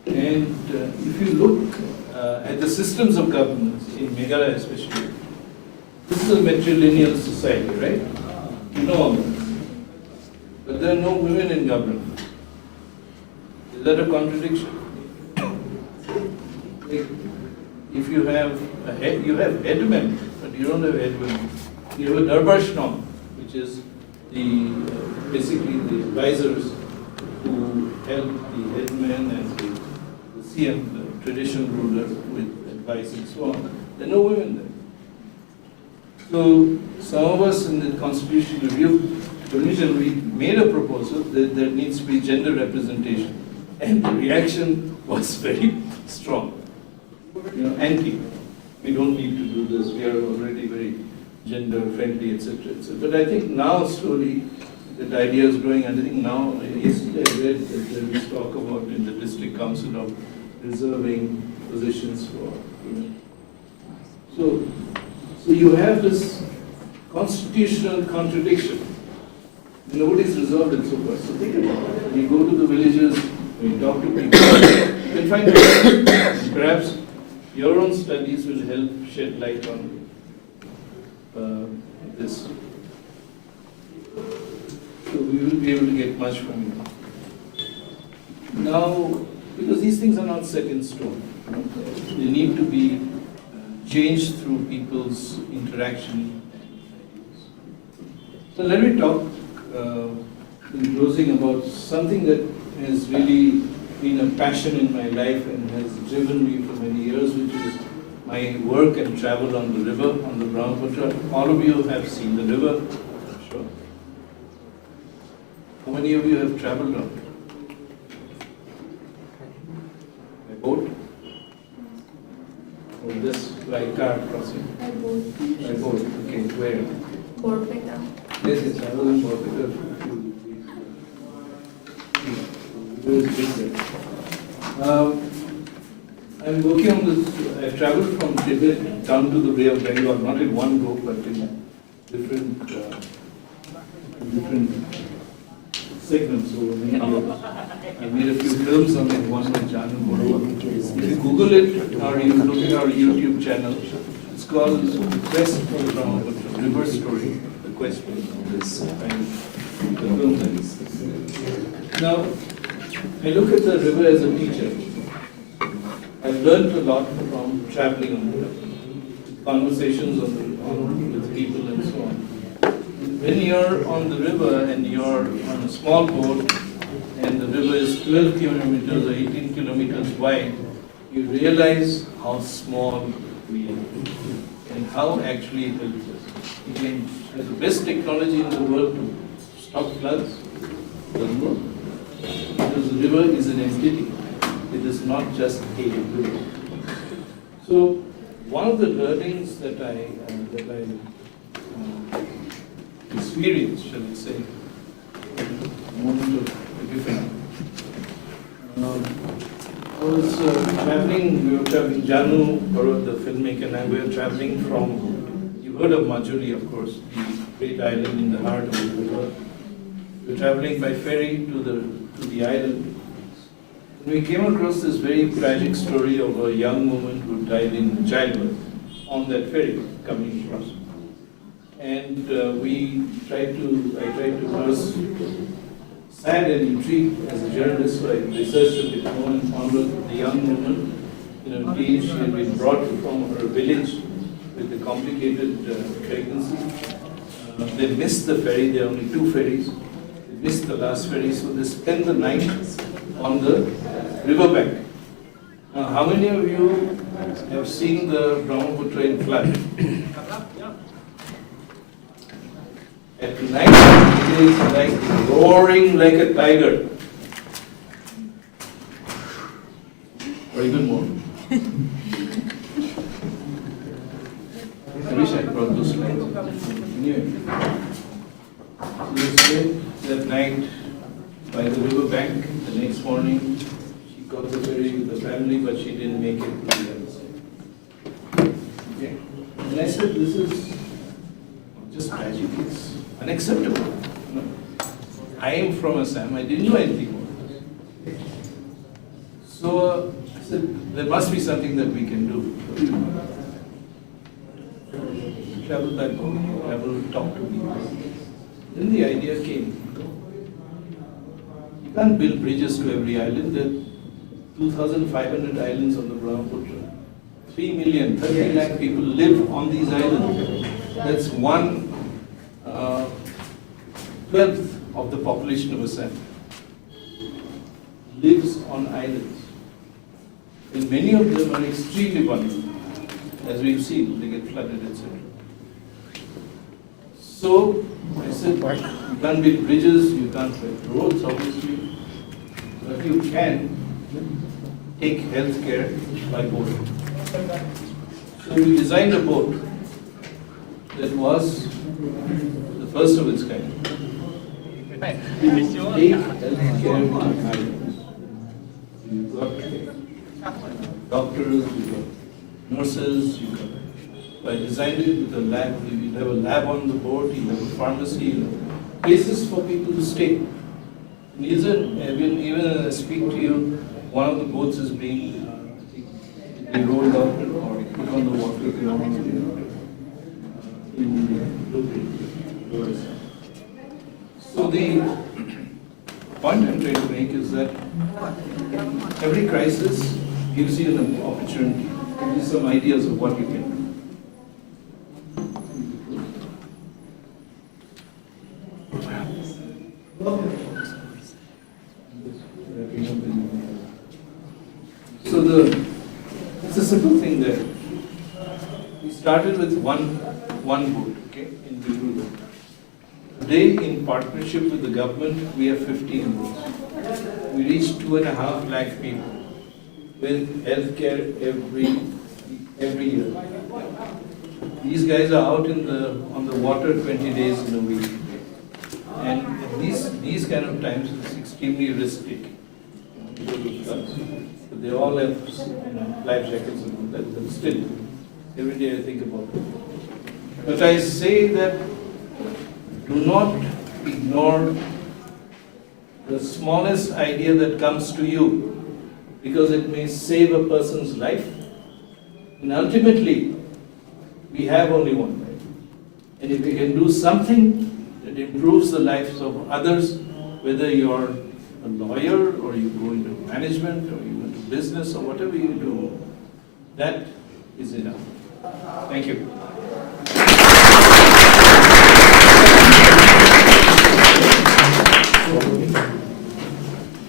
And if you look at the systems of governance, in Meghalaya especially, this is a matrilineal society, right? You know all that. But there are no women in government. Is that a contradiction? If you have head men, but you don't have head women. You have a Darbar Shnom, which is basically the advisors to help the headman and the CM, the traditional ruler, with advice and so on. There are no women there. So some of us in the Constitution Review Commission, we made a proposal that there needs to be gender representation. And the reaction was very strong. Anti. We don't need to do this. We are already very gender friendly, etc., etc. But I think now slowly that idea is growing. And I think now, yesterday I read that there is talk about in the district council of reserving positions for women. So you have this constitutional contradiction. Nobody's resolved it so far. So think about it. When you go to the villages, when you talk to people, you can find out. Perhaps your own studies will help shed light on this. So we will be able to get much from you. Now, because these things are not set in stone, they need to be changed through people's interaction. So let me talk in closing about something that has really been a passion in my life and has driven me for many years, which is my work and travel on the river, on the Brahmaputra. All of you have seen the river, I'm sure. How many of you have traveled on it? By boat? Or this by car crossing? By boat. By boat, okay. Where? Borpeta. Yes, yes, I was in Borpeta. I'm working on this. I traveled from Tibet down to the Bay of Bengal, not in one go, but in different segments over many years. I made a few films on it, one with Janu Guru. If you Google it or you look at our YouTube channel, it's called The Quest for the Brahmaputra, River Story, The Quest for this kind of film that is. Now, I look at the river as a teacher. I've learned a lot from traveling on the river, conversations with people and so on. When you're on the river and you're on a small boat and the river is 12 kilometers or 18 kilometers wide, you realize how small we are and how actually it helps us. You can have the best technology in the world to stop floods, doesn't work. Because the river is an entity. It is not just a river. So one of the learnings that I experienced, shall I say, moment of epiphany. I was traveling, we were traveling, Janu Barot, the filmmaker, and I were traveling from, you've heard of Majuli, of course, the great island in the heart of the river. We were traveling by ferry to the island. And we came across this very tragic story of a young woman who died in childbirth on that ferry coming across. And I tried to was sad and intrigued as a journalist, so I researched a bit more and found out the young woman, teen, she had been brought from her village with a complicated pregnancy. They missed the ferry, there are only 2 ferries. They missed the last ferry, so they spent the night on the riverbank. Now, how many of you have seen the Brahmaputra in flood? At night, it is like roaring like a tiger. Or even more. I wish I brought those slides. Anyway, so we spent that night by the river bank. The next morning, she got the ferry with the family, but she didn't make it to the other side. Okay. And I said, this is just tragic. It's unacceptable. I am from Assam. I didn't know anything about this. So I said, there must be something that we can do. Travel back home, travel, talk to people. Then the idea came. You can't build bridges to every island. There are 2,500 islands on the Brahmaputra. 3 million, 30 lakh people live on these islands. That's 1/12 of the population of Assam. lives on islands. And many of them are extremely vulnerable. As we've seen, they get flooded, etc. So, I said, you can't build bridges, you can't build roads, obviously, but you can take healthcare by boat. So we designed a boat that was the first of its kind. Take healthcare on islands. You've got doctors, you've got nurses, you've got. I designed it with a lab. You have a lab on the boat, you have a pharmacy, you have places for people to stay. And even as I speak to you, one of the boats is being rolled out or put on the water So the point I'm trying to make is that every crisis gives you an opportunity, gives you some ideas of what you can do. So it's a simple thing there. We started with one boat, okay, in Viru. Today, in partnership with the government, we have 15 boats. We reach 2.5 lakh people with healthcare every year. These guys are out on the water 20 days in a week. And at these kind of times, it's extremely risky. But they all have life jackets and all that, but still, every day I think about it. But I say that do not ignore the smallest idea that comes to you, because it may save a person's life. And ultimately, we have only one life. And if we can do something that improves the lives of others, whether you're a lawyer or you go into management or you go into business or whatever you do, that is enough. Thank you.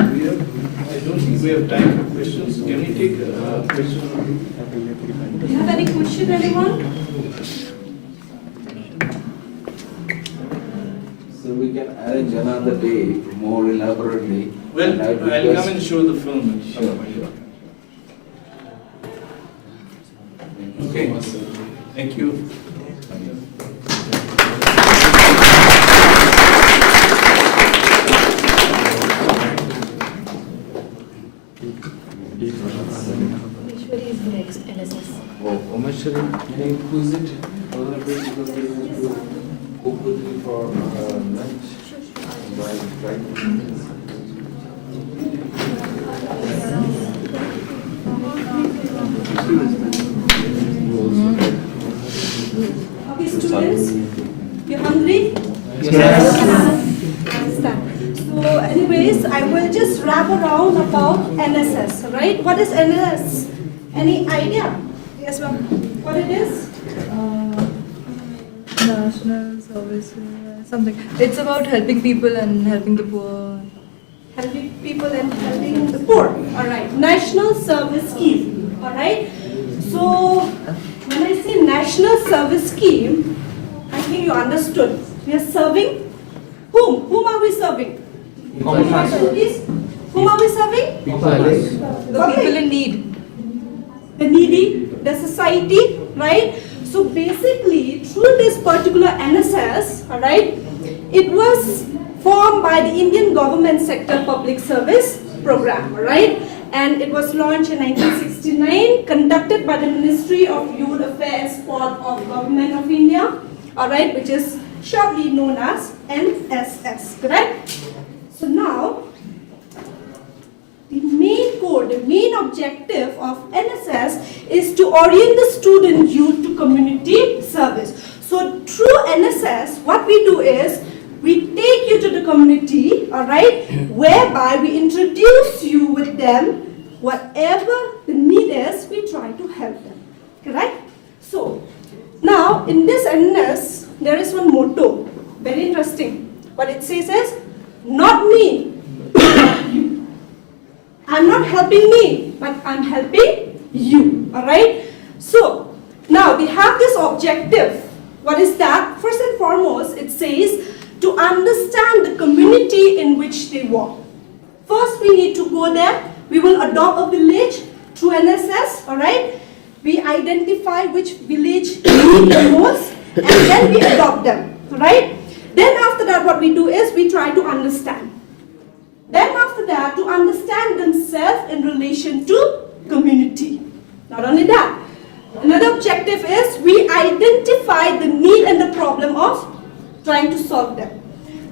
I don't think we have time for questions. Can we take a question? Do you have any question, anyone? So we can arrange another day more elaborately. Well, I'll come and show the film. Sure. Okay. Thank you. Ishwari is the next NSS. Oh, Omeshwari, can you use it a little bit because we need to cook with you for lunch. Okay, students, you hungry? Yes. Understand. So, anyways, I will just wrap around about NSS, right? What is NSS? Any idea? Yes, ma'am. What it is? National Service, something. It's about helping people and helping the poor. Helping people and helping the poor. All right. National Service Scheme. All right. So, when I say National Service Scheme, I think you understood. We are serving whom? Whom are we serving? Please. Whom are we serving? The people in need. The needy, the society, right? So basically, through this particular NSS, all right, it was formed by the Indian Government Sector Public Service Program, all right? And it was launched in 1969, conducted by the Ministry of Youth Affairs, Sport of Government of India, all right, which is shortly known as NSS, correct? So now, the main core, the main objective of NSS is to orient the student youth to community service. So through NSS, what we do is, we take you to the community, all right, whereby we introduce you with them, whatever the need is, we try to help them, correct? So, now in this NS, there is one motto, very interesting. What it says is, not me, not you. I'm not helping me, but I'm helping you. Alright? So, now we have this objective. What is that? First and foremost, it says to understand the community in which they work. First, we need to go there. We will adopt a village through NSS. Alright? We identify which village need the most, and then we adopt them. Alright? Then after that, what we do is we try to understand. Then after that, to understand themselves in relation to community. Not only that, another objective is we identify the need and the problem of trying to solve them.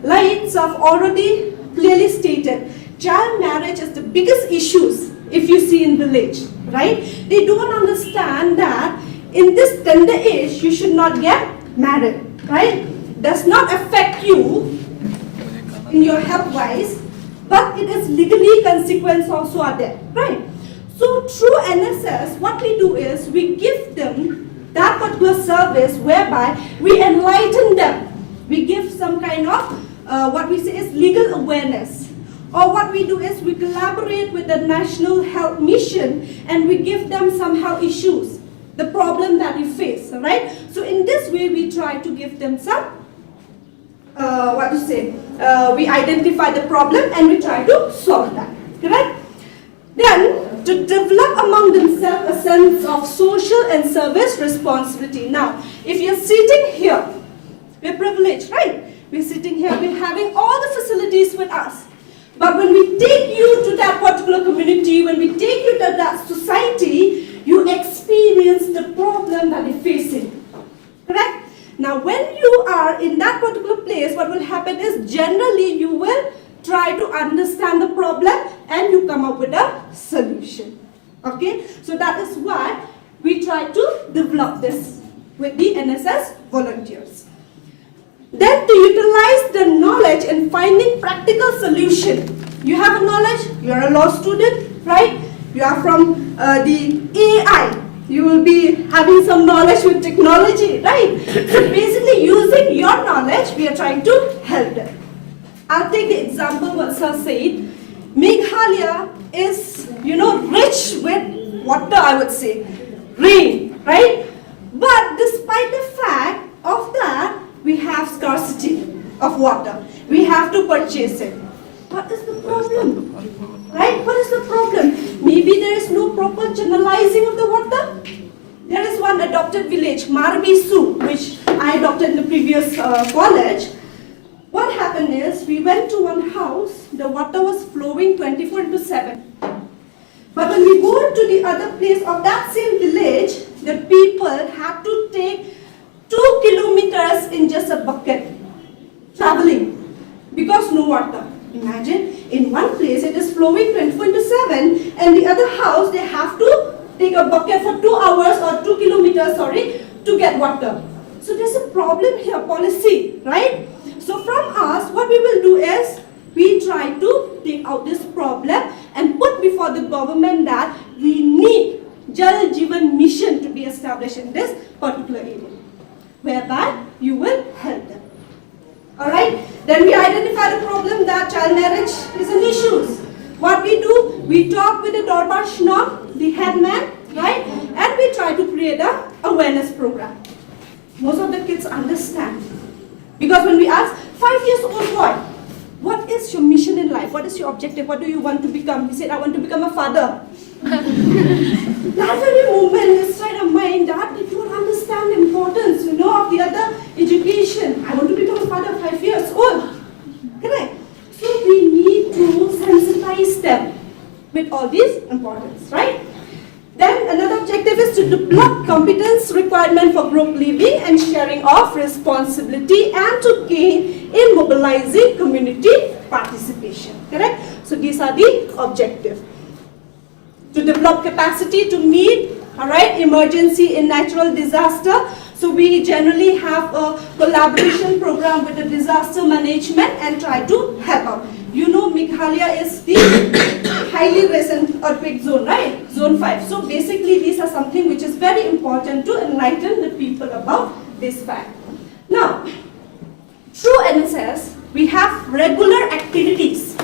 Like I've already clearly stated, child marriage is the biggest issues if you see in village, right? They don't understand that in this tender age you should not get married, right? Does not affect you in your health wise, but it is legally consequences also are there, right? So through NSS, what we do is we give them that particular service whereby we enlighten them. We give some kind of what we say is legal awareness. Or what we do is we collaborate with the National Health Mission and we give them somehow issues, the problem that you face, right? So in this way we try to give them some we identify the problem and we try to solve that, correct? Then, to develop among themselves a sense of social and service responsibility. Now, if you're sitting here, we're privileged, right? We're sitting here, we're having all the facilities with us. But when we take you to that particular community, when we take you to that society, you experience the problem that you're facing, correct? Now, when you are in that particular place, what will happen is generally you will try to understand the problem and you come up with a solution. Okay? So that is why we try to develop this with the NSS volunteers. Then to utilize the knowledge in finding practical solution. You have a knowledge, you are a law student, right? You are from the AI. You will be having some knowledge with technology, right? So basically using your knowledge, we are trying to help them. I'll take the example what Sir said. Meghalaya is, rich with water, I would say. Rain, right? But despite the fact of that, we have scarcity of water. We have to purchase it. What is the problem? Right? What is the problem? Maybe there is no proper channelizing of the water. There is one adopted village, Marbisu, which I adopted in the previous college. What happened is, we went to one house, the water was flowing 24/7. But when we go to the other place of that same village, the people had to take 2 kilometers in just a bucket, traveling, because no water. Imagine, in one place it is flowing 24/7, and the other house they have to take a bucket for 2 hours or 2 kilometers, to get water. So there's a problem here, policy, right? So from us, what we will do is, we try to take out this problem and put before the government that we need Jal Jeevan Mission to be established in this particular area, whereby you will help them. Alright? Then we identify the problem that child marriage is an issue. What we do, we talk with the Dorbar Shnok, the headman, right? And we try to create an awareness program. Most of the kids understand. Because when we ask, 5 years old boy, what is your mission in life? What is your objective? What do you want to become? He said, I want to become a father. That very moment inside of mind, that they don't understand the importance, of the other education. I want to become a father 5 years old. Correct? So we need to sensitize them with all these importance, right? Then another objective is to develop competence requirement for group living and sharing of responsibility and to gain in mobilizing community participation. Correct? So these are the objectives. To develop capacity to meet, emergency in natural disaster. So we generally have a collaboration program with the disaster management and try to help out. Meghalaya is the highly recent earthquake zone, right? Zone 5. So basically these are something which is very important to enlighten the people about this fact. Now, through NSS, we have regular activities,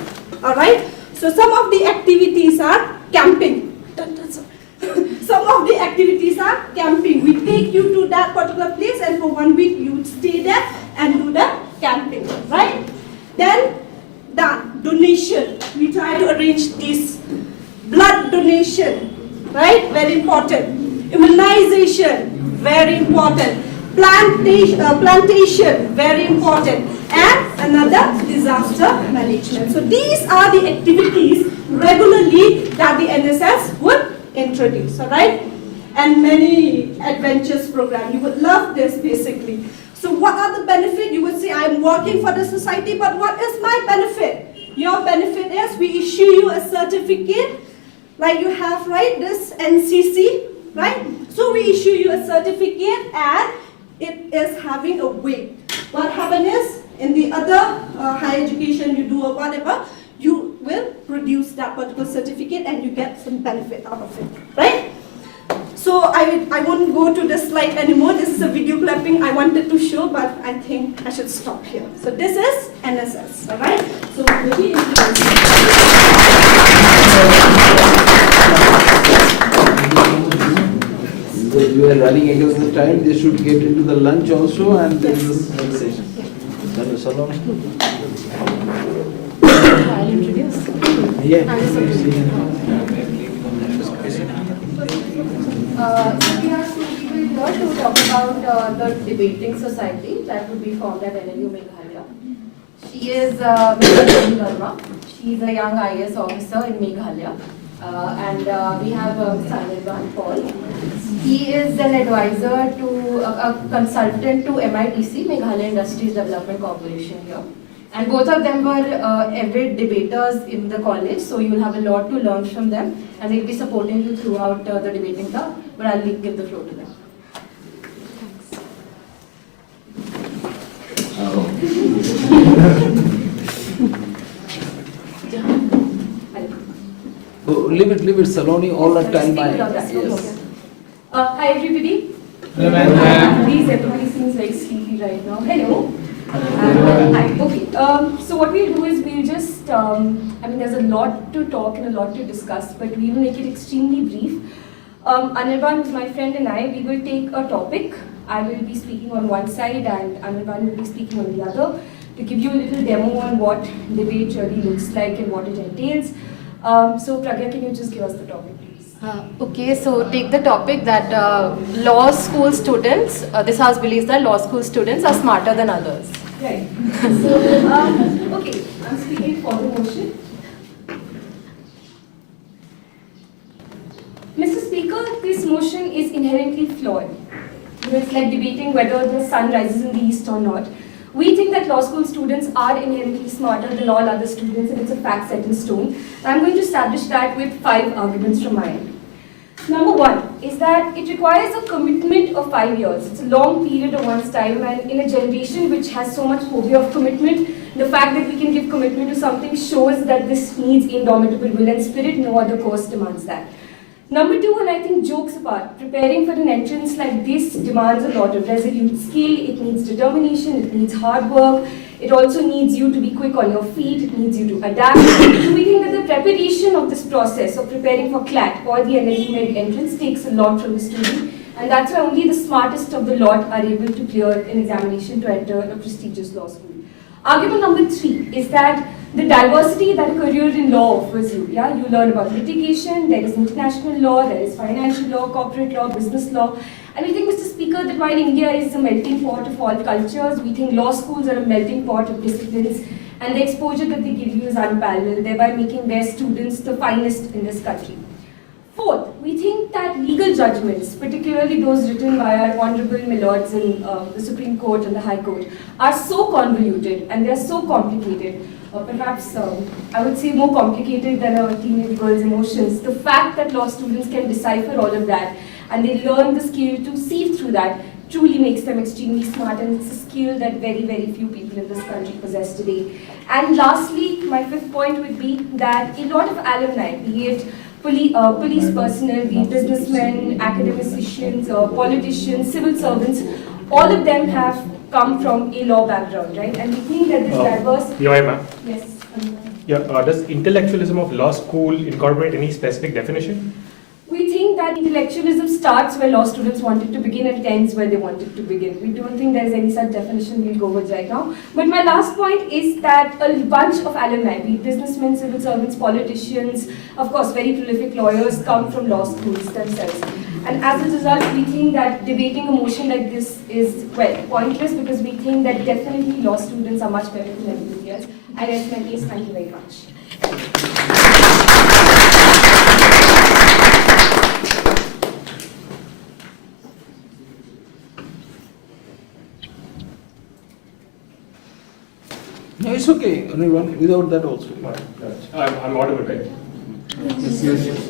alright? So some of the activities are camping. Some of the activities are camping. We take you to that particular place and for 1 week you would stay there and do the camping, right? Then the donation. We try to arrange this. Blood donation, right? Very important. Immunization, very important. Plantation, very important. And another, disaster management. So these are the activities regularly that the NSS would introduce, all right? And many adventures program. You would love this basically. So what are the benefits? You would say, I'm working for the society, but what is my benefit? Your benefit is we issue you a certificate, like you have, right, this NCC, right? So we issue you a certificate and it is having a weight. What happens is, in the other higher education you do or whatever, you will produce that particular certificate and you get some benefit out of it, right? So I won't go to this slide anymore. This is a video clipping I wanted to show, but I think I should stop here. So this is NSS, all right? So maybe Because we are running against the time, they should get into the lunch also and then this next session. Salon. I'll introduce. Yeah. So we are two people here to talk about the debating society that would be formed at NLU Meghalaya. She is Ms. Verma. She is a young IAS officer in Meghalaya. And we have Sanirban Paul. He is an advisor to, a consultant to MITC, Meghalaya Industries Development Corporation here. And both of them were avid debaters in the college, so you will have a lot to learn from them, and they'll be supporting you throughout the debating club, but I'll give the floor to them. Leave it, Saloni, all the time. Yes. Hi everybody. Hello. Please, everybody seems very sleepy right now. Hello. Hi. Okay. So what we'll do is we'll just, there's a lot to talk and a lot to discuss, but we will make it extremely brief. Anirban, who's my friend, and I, we will take a topic. I will be speaking on one side and Anirban will be speaking on the other to give you a little demo on what debate really looks like and what it entails. So Pragya, can you just give us the topic, please? Okay, so take the topic that law school students, this house believes that law school students are smarter than others. Right. So, okay, I'm speaking for the motion. Mr. Speaker, this motion is inherently flawed. It's like debating whether the sun rises in the east or not. We think that law school students are inherently smarter than all other students, and it's a fact set in stone. I'm going to establish that with 5 arguments from my end. Number 1 is that it requires a commitment of 5 years. It's a long period of one's time, and in a generation which has so much phobia of commitment, the fact that we can give commitment to something shows that this needs indomitable will and spirit. No other course demands that. Number 2, and I think jokes apart, preparing for an entrance like this demands a lot of resolute skill, it needs determination, it needs hard work, it also needs you to be quick on your feet, it needs you to adapt. So we think that the preparation of this process of preparing for CLAT or the NLU Meg entrance takes a lot from the student, and that's why only the smartest of the lot are able to clear an examination to enter a prestigious law school. Argument number 3 is that the diversity that a career in law offers you, you learn about litigation, there is international law, there is financial law, corporate law, business law, and we think, Mr. Speaker, that while India is a melting pot of all cultures, we think law schools are a melting pot of disciplines, and the exposure that they give you is unparalleled, thereby making their students the finest in this country. 4th, we think that legal judgments, particularly those written by our honorable milords in the Supreme Court and the High Court, are so convoluted and they are so complicated, perhaps I would say more complicated than a teenage girl's emotions. The fact that law students can decipher all of that and they learn the skill to sieve through that truly makes them extremely smart, and it's a skill that very, very few people in this country possess today. And lastly, my 5th point would be that a lot of alumni, be it police personnel, be it businessmen, academicians, politicians, civil servants, all of them have come from a law background, right? And we think that this diverse... Yes. Yeah, does intellectualism of law school incorporate any specific definition? We think that intellectualism starts where law students want it to begin and ends where they want it to begin. We don't think there's any such definition we'll go with right now. But my last point is that a bunch of alumni, be it businessmen, civil servants, politicians, of course very prolific lawyers, come from law schools themselves. And as a result, we think that debating a motion like this is, well, pointless, because we think that definitely law students are much better than everybody else. I rest my case. Thank you very much. No, it's okay. Only one without that also. I'm audible, right? Yes.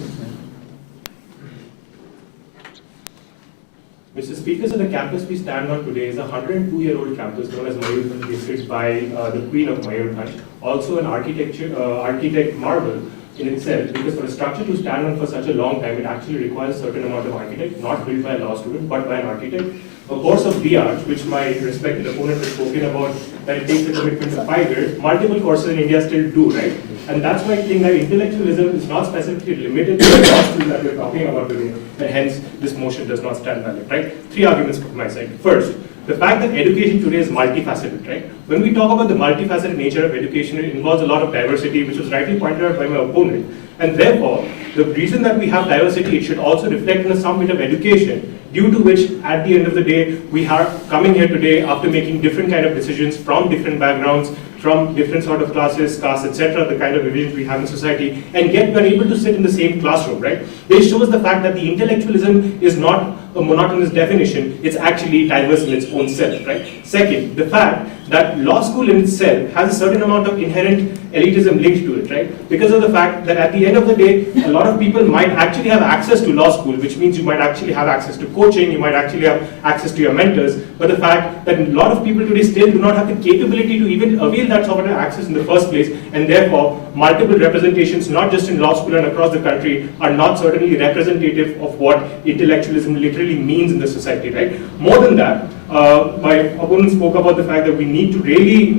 Mr. Speaker, so the campus we stand on today is a 102-year-old campus known as Mayurbhanj, gifted by the Queen of Mayurbhanj, also an architect marvel in itself, because for a structure to stand on for such a long time, it actually requires a certain amount of architect, not built by a law student, but by an architect. A course of BR, which my respected opponent has spoken about, that it takes a commitment of 5 years, multiple courses in India still do, right? And that's why I think that intellectualism is not specifically limited to the law school that we're talking about today, and hence this motion does not stand valid, right? 3 arguments from my side. First, the fact that education today is multifaceted, right? When we talk about the multifaceted nature of education, it involves a lot of diversity, which was rightly pointed out by my opponent. And therefore, the reason that we have diversity, it should also reflect in some bit of education, due to which, at the end of the day, we are coming here today after making different kind of decisions from different backgrounds, from different sort of classes, castes, etc., the kind of divisions we have in society, and yet we are able to sit in the same classroom, right? This shows the fact that the intellectualism is not a monotonous definition, it's actually diverse in its own self, right? Second, the fact that law school in itself has a certain amount of inherent elitism linked to it, right? Because of the fact that at the end of the day, a lot of people might actually have access to law school, which means you might actually have access to coaching, you might actually have access to your mentors, but the fact that a lot of people today still do not have the capability to even avail that sort of access in the first place, and therefore multiple representations, not just in law school and across the country, are not certainly representative of what intellectualism literally means in the society, right? More than that, my opponent spoke about the fact that we need to really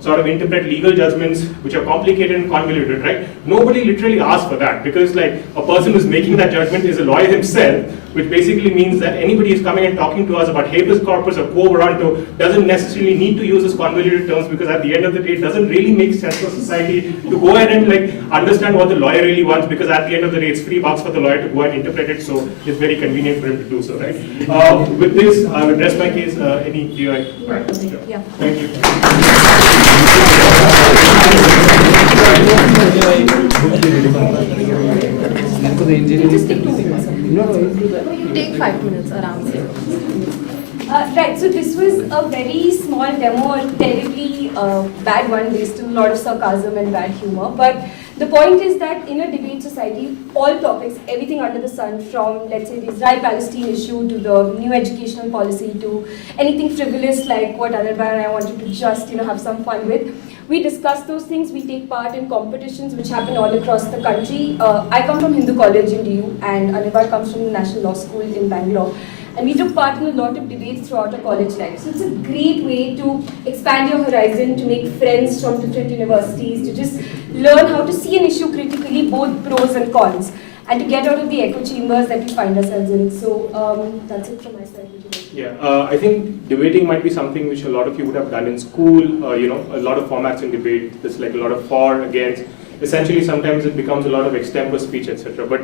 sort of interpret legal judgments which are complicated and convoluted, right? Nobody literally asks for that, because like a person who's making that judgment is a lawyer himself, which basically means that anybody who's coming and talking to us about habeas corpus or quo warranto doesn't necessarily need to use those convoluted terms, because at the end of the day, it doesn't really make sense for society to go ahead and like understand what the lawyer really wants, because at the end of the day, it's $3 for the lawyer to go and interpret it, so it's very convenient for him to do so, right? With this, I will rest my case. Any QA? Yeah. Thank you. Take 5 minutes around here. Right, so this was a very small demo, a terribly bad one based on a lot of sarcasm and bad humor. But the point is that in a debate society, all topics, everything under the sun, from let's say the Israel-Palestine issue to the new educational policy to anything frivolous like what Anirban and I wanted to just have some fun with, we discuss those things. We take part in competitions which happen all across the country. I come from Hindu College in DU, and Anirban comes from the National Law School in Bangalore. And we took part in a lot of debates throughout our college life. So it's a great way to expand your horizon, to make friends from different universities, to just learn how to see an issue critically, both pros and cons, and to get out of the echo chambers that we find ourselves in. So that's it from my side. Yeah, I think debating might be something which a lot of you would have done in school. A lot of formats in debate. There's like a lot of for, against. Essentially, sometimes it becomes a lot of extempore speech, etc. But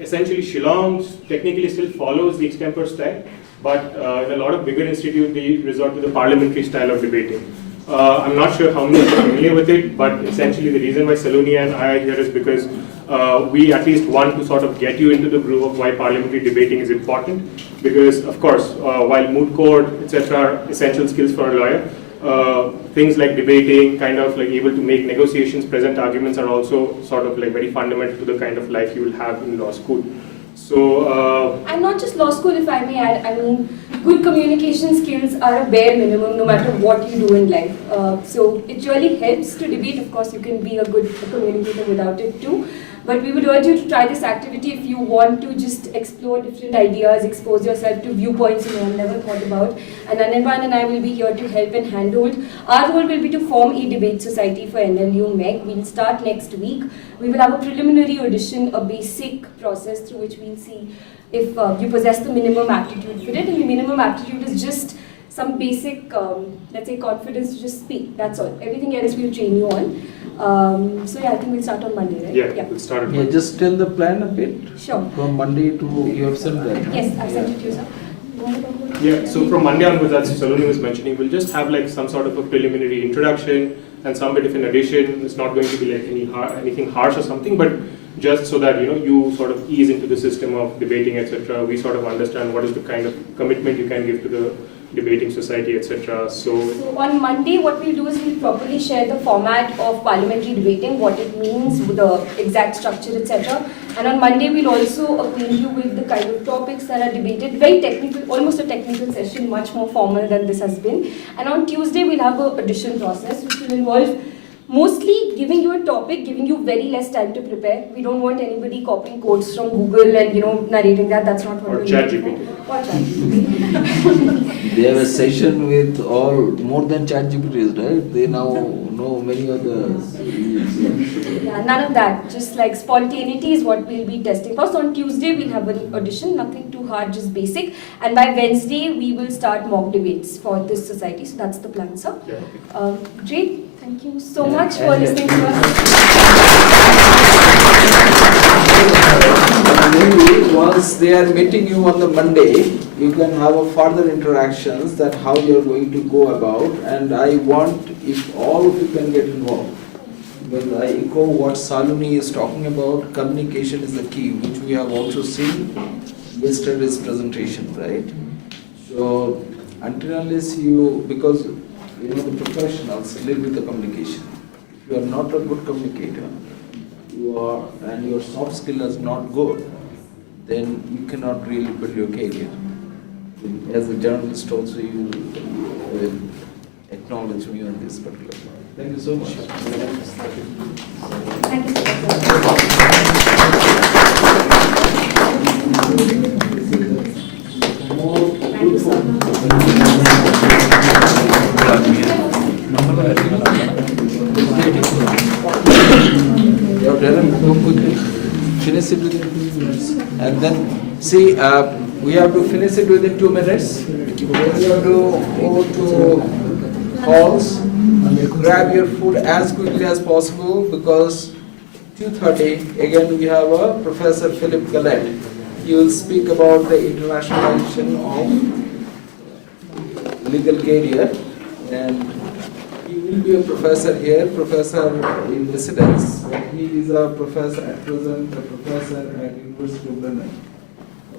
essentially, Shillong technically still follows the extempore style, but in a lot of bigger institutes, they resort to the parliamentary style of debating. I'm not sure how many are familiar with it, but essentially the reason why Saloni and I are here is because we at least want to sort of get you into the groove of why parliamentary debating is important. Because, of course, while moot court, etc., are essential skills for a lawyer, things like debating, kind of like able to make negotiations, present arguments are also sort of like very fundamental to the kind of life you will have in law school. So, and not just law school, if I may add, I mean, good communication skills are a bare minimum no matter what you do in life. So it really helps to debate. Of course, you can be a good communicator without it too. But we would urge you to try this activity if you want to just explore different ideas, expose yourself to viewpoints you have never thought about. And Anirban and I will be here to help and handhold. Our role will be to form a debate society for NLU Meg. We'll start next week. We will have a preliminary audition, a basic process through which we'll see if you possess the minimum aptitude for it. And the minimum aptitude is just some basic, let's say, confidence to just speak. That's all. Everything else we'll train you on. So yeah, I think we'll start on Monday, right? Yeah, we'll start on Yeah, Monday. just tell the plan a bit. Sure. From Monday to, you have sent that. Yes, I've sent it to you, sir. You want to talk about it? Yeah, so from Monday onwards, as Saloni was mentioning, we'll just have like some sort of a preliminary introduction and some bit of an addition. It's not going to be like anything harsh or something, but just so that you sort of ease into the system of debating, etc. We sort of understand what is the kind of commitment you can give to the debating society, etc. So on Monday, what we'll do is we'll properly share the format of parliamentary debating, what it means, the exact structure, etc. And on Monday, we'll also acquaint you with the kind of topics that are debated, very technical, almost a technical session, much more formal than this has been. And on Tuesday, we'll have an audition process, which will involve mostly giving you a topic, giving you very less time to prepare. We don't want anybody copying quotes from Google and narrating that. That's not what or we ChatGPT. Or ChatGPT. They have a session with more than ChatGPTs, right? They now know many others. Yeah, none of that. Just like spontaneity is what we'll be testing. First on Tuesday we'll have an audition, nothing too hard, just basic. And by Wednesday we will start mock debates for this society. So that's the plan, sir. Yeah, okay. Great. Thank you so much for listening to us. Maybe once they are meeting you on the Monday, you can have a further interactions that how you are going to go about, and I want if all of you can get involved. Because I echo what Saloni is talking about, communication is the key, which we have also seen yesterday's presentation, right? So until unless because the professionals live with the communication. If you are not a good communicator, and your soft skill is not good, then you cannot really build your career. As a journalist also you will acknowledge me on this particular point. Thank you so much. Thank you so Finish it within 2 minutes. And then, see, we have to finish it within 2 minutes. We have to go to halls, grab your food as quickly as possible because 2:30, again we have a Professor Philip Gallet. He will speak about the internationalization of legal career, and he will be a professor here, professor in residence. He is a professor at present, a professor at University of London.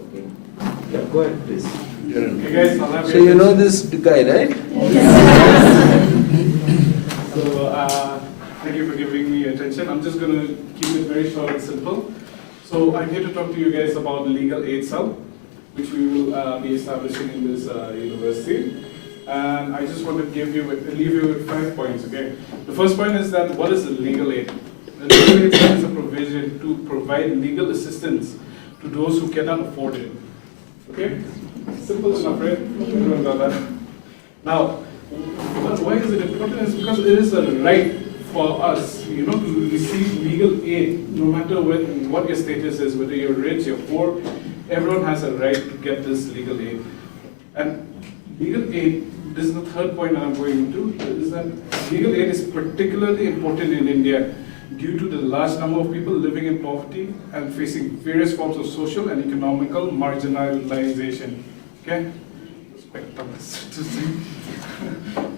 Okay. Yeah, go ahead, please. Okay, guys, I'll have So you know this guy, right? So thank you for giving me attention. I'm just going to keep it very short and simple. So I'm here to talk to you guys about the legal aid cell, which we will be establishing in this university. And I just want to leave you with 5 points, okay? The first point is that what is a legal aid? A legal aid is a provision to provide legal assistance to those who cannot afford it. Okay? Simple enough, right? Everyone got that? Now, why is it important? It's because it is a right for us, to receive legal aid, no matter what your status is, whether you're rich, you're poor, everyone has a right to get this legal aid. And legal aid, this is the third point that I'm going into, is that legal aid is particularly important in India due to the large number of people living in poverty and facing various forms of social and economical marginalization. Okay?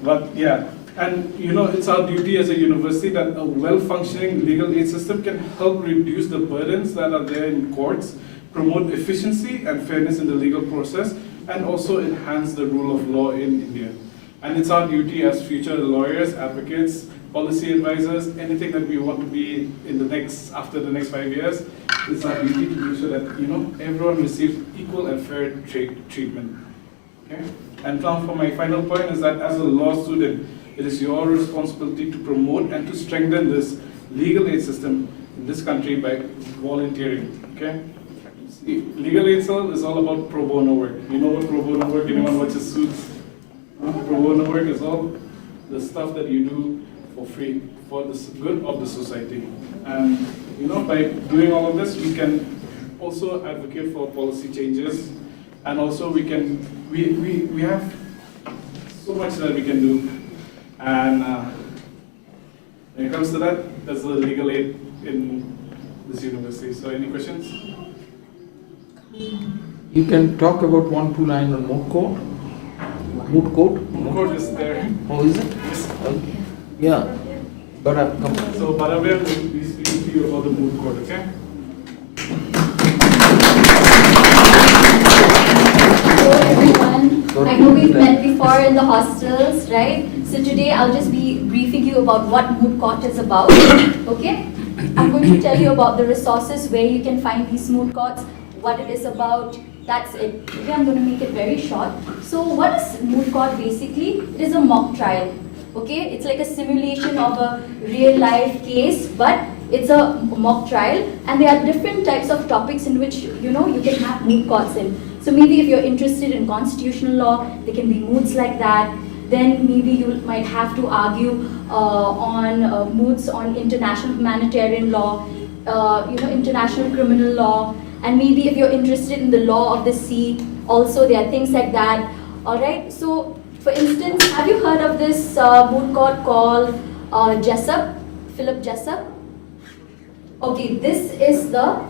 But yeah, and it's our duty as a university that a well-functioning legal aid system can help reduce the burdens that are there in courts, promote efficiency and fairness in the legal process, and also enhance the rule of law in India. And it's our duty as future lawyers, advocates, policy advisors, anything that we want to be after the next 5 years, it's our duty to make sure that everyone receives equal and fair treatment. Okay? And now for my final point is that as a law student, it is your responsibility to promote and to strengthen this legal aid system in this country by volunteering. Okay? See, legal aid cell is all about pro bono work. You know what pro bono work? Anyone watches Suits? Pro bono work is all the stuff that you do for free for the good of the society. And you know, by doing all of this, we can also advocate for policy changes, and also we have so much that we can do. And when it comes to that, that's the legal aid in this university. So any questions? You can talk about 1, 2 lines on moot court. Moot court? Moot court is there. Oh, is it? Yes. Okay. Yeah. But come on. So Baraber will be speaking to you about the moot court, okay? Hello everyone. I know we've met before in the hostels, right? So today I'll just be briefing you about what moot court is about, okay? I'm going to tell you about the resources where you can find these moot courts, what it is about. That's it. Okay, I'm going to make it very short. So what is moot court basically? It is a mock trial. Okay, it's like a simulation of a real life case, but it's a mock trial, and there are different types of topics in which you can have moot courts in. So maybe if you're interested in constitutional law, there can be moots like that. Then maybe you might have to argue on moots on international humanitarian law, international criminal law, and maybe if you're interested in the law of the sea, also there are things like that. All right. So, for instance, have you heard of this moot court called Jessup, Philip Jessup? Okay, this is the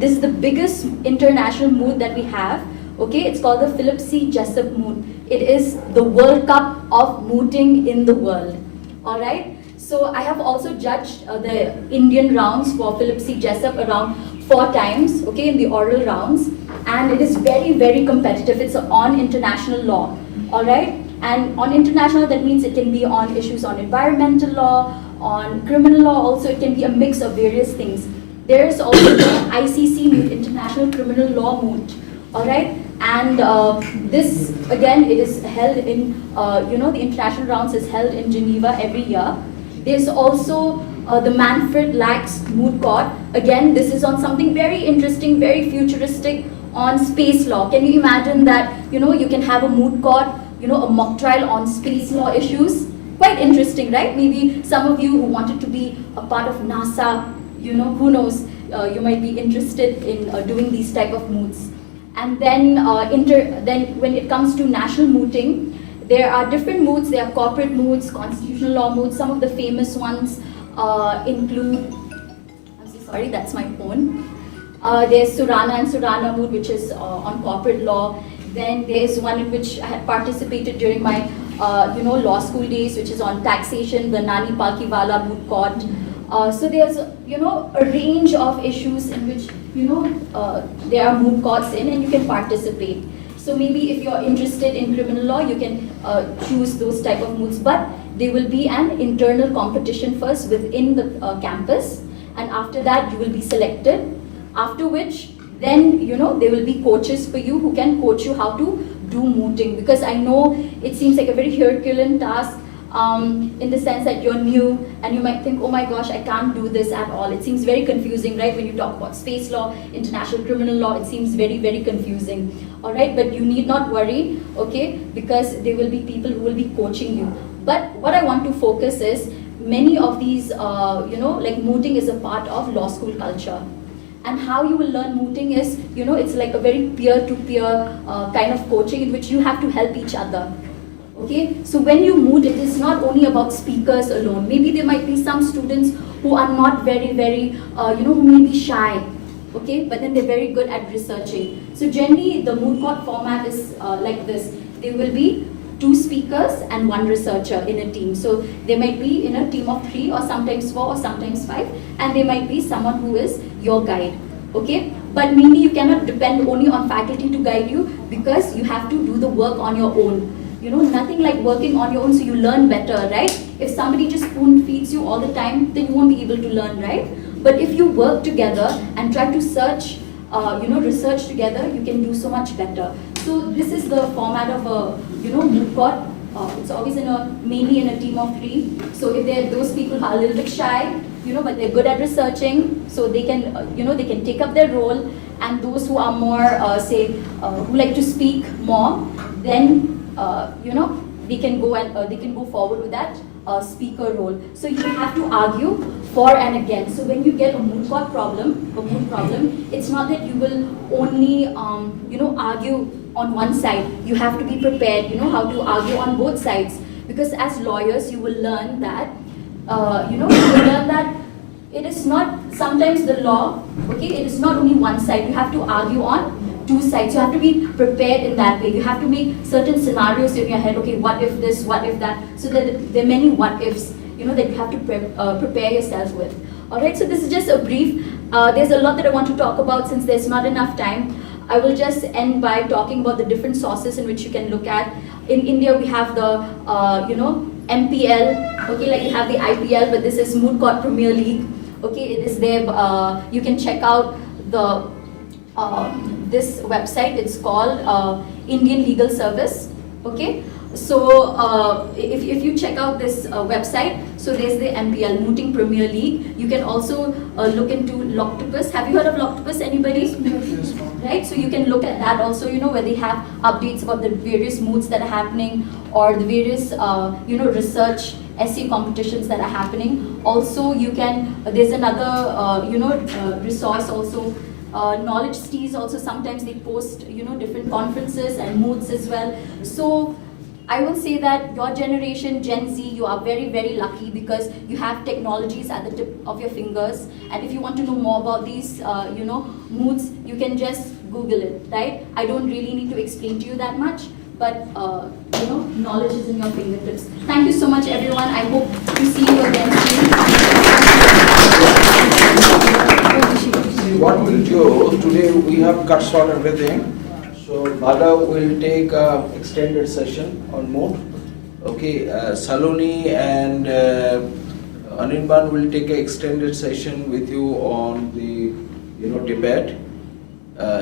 this is the biggest international moot that we have. Okay, it's called the Philip C. Jessup moot. It is the World Cup of mooting in the world. All right. So I have also judged the Indian rounds for Philip C. Jessup around 4 times. Okay, in the oral rounds, and it is very, very competitive. It's on international law. All right, and on international, that means it can be on issues on environmental law, on criminal law. Also, it can be a mix of various things. There is also the ICC moot, International Criminal Law moot. All right, and this again, it is held in the international rounds is held in Geneva every year. There's also the Manfred Lachs moot court. Again, this is on something very interesting, very futuristic, on space law. Can you imagine that you can have a moot court, a mock trial on space law issues? Quite interesting, right? Maybe some of you who wanted to be a part of NASA, who knows, you might be interested in doing these type of moots. And then, then when it comes to national mooting, there are different moots. There are corporate moots, constitutional law moots. Some of the famous ones include, I'm so sorry, that's my phone. There's Surana and Surana moot, which is on corporate law. Then there's one in which I had participated during my law school days, which is on taxation, the Nani Palkiwala moot court. So there's a range of issues in which there are moot courts in, and you can participate. So maybe if you're interested in criminal law, you can choose those type of moots, but there will be an internal competition first within the campus, and after that you will be selected. After which, then there will be coaches for you who can coach you how to do mooting, because I know it seems like a very Herculean task. In the sense that you're new and you might think, oh my gosh, I can't do this at all. It seems very confusing, right? When you talk about space law, international criminal law, it seems very, very confusing. All right, but you need not worry, okay, because there will be people who will be coaching you. But what I want to focus is, many of these, like mooting is a part of law school culture. And how you will learn mooting is, it's like a very peer-to-peer kind of coaching in which you have to help each other. Okay, so when you moot, it is not only about speakers alone. Maybe there might be some students who are not very, who may be shy, okay, but then they're very good at researching. So generally, the moot court format is like this. There will be 2 speakers and 1 researcher in a team. So they might be in a team of 3 or sometimes 4 or sometimes 5, and there might be someone who is your guide, okay? But mainly you cannot depend only on faculty to guide you, because you have to do the work on your own. Nothing like working on your own so you learn better, right? If somebody just spoon feeds you all the time, then you won't be able to learn, right? But if you work together and try to search, research together, you can do so much better. So this is the format of a, moot court. It's always mainly in a team of 3. So if there are those people who are a little bit shy, but they're good at researching, so they can, they can take up their role. And those who are more, who like to speak more, then, they can go and they can go forward with that speaker role. So you have to argue for and against. So when you get a moot problem, it's not that you will only, argue on one side. You have to be prepared, how to argue on both sides. Because as lawyers, you will learn that, it is not, sometimes the law, it is not only one side. You have to argue on two sides. You have to be prepared in that way. You have to make certain scenarios in your head. Okay, what if this, what if that? So there are many what ifs, that you have to prepare yourself with. Alright, so this is just a brief. There's a lot that I want to talk about. Since there's not enough time, I will just end by talking about the different sources in which you can look at. In India, we have the, MPL, like you have the IPL, but this is Moot Court Premier League. Okay, it is there. You can check out the this website. It's called Indian Legal Service. Okay, so if you check out this website, so there's the MPL, Mooting Premier League. You can also look into Loctopus. Have you heard of Loctopus? Anybody? Right. So you can look at that also. Where they have updates about the various moots that are happening, or the various research essay competitions that are happening. Also, you can, there's another, resource also, Knowledge Stees also, sometimes they post, different conferences and moots as well. So, I will say that your generation, Gen Z, you are very, very lucky because you have technologies at the tip of your fingers. And if you want to know more about these, moots, you can just Google it, right? I don't really need to explain to you that much. But knowledge is in your fingertips. Thank you so much, everyone. I hope to see you again soon. What we'll do today, we have cut short everything. So Bala will take an extended session on moot. Okay, Saloni and Anirban will take an extended session with you on the debate.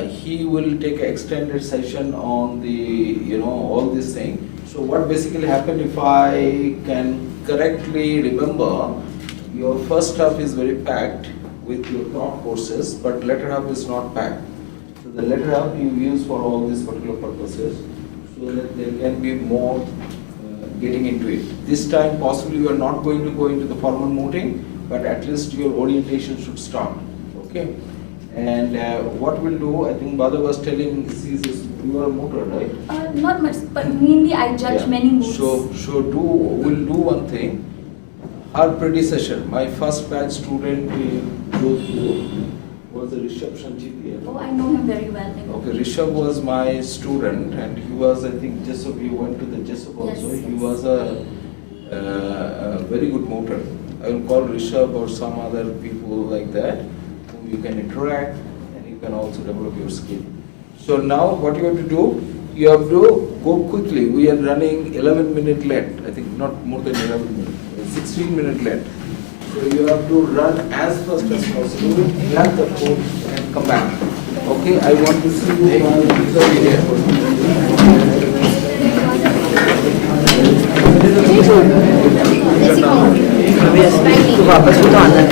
He will take an extended session on the, all this thing. So what basically happened, if I can correctly remember, your first half is very packed with your top courses, but latter half is not packed. So the latter half you use for all these particular purposes, so that there can be more getting into it. This time possibly you are not going to go into the formal mooting, but at least your orientation should start. Okay. And what we'll do, I think Bada was telling, you are a mooter, right? Not much, but mainly I judge many moots. So we'll do one thing. Our predecessor, my first batch student was the Rishabh Shanchiti. Oh, I know him very well. Okay, Rishabh was my student, and he was, I think, Jessup, you went to the Jessup also. Yes, he was a very good mooter. I will call Rishabh or some other people like that. You can interact and you can also develop your skill. So now what you have to do, you have to go quickly. We are running 11 minutes late. I think not more than 11 minutes, 16 minutes late. So you have to run as fast as possible, grab the phone and come back. Okay, I want to see you on the video. वापस भी तो आना है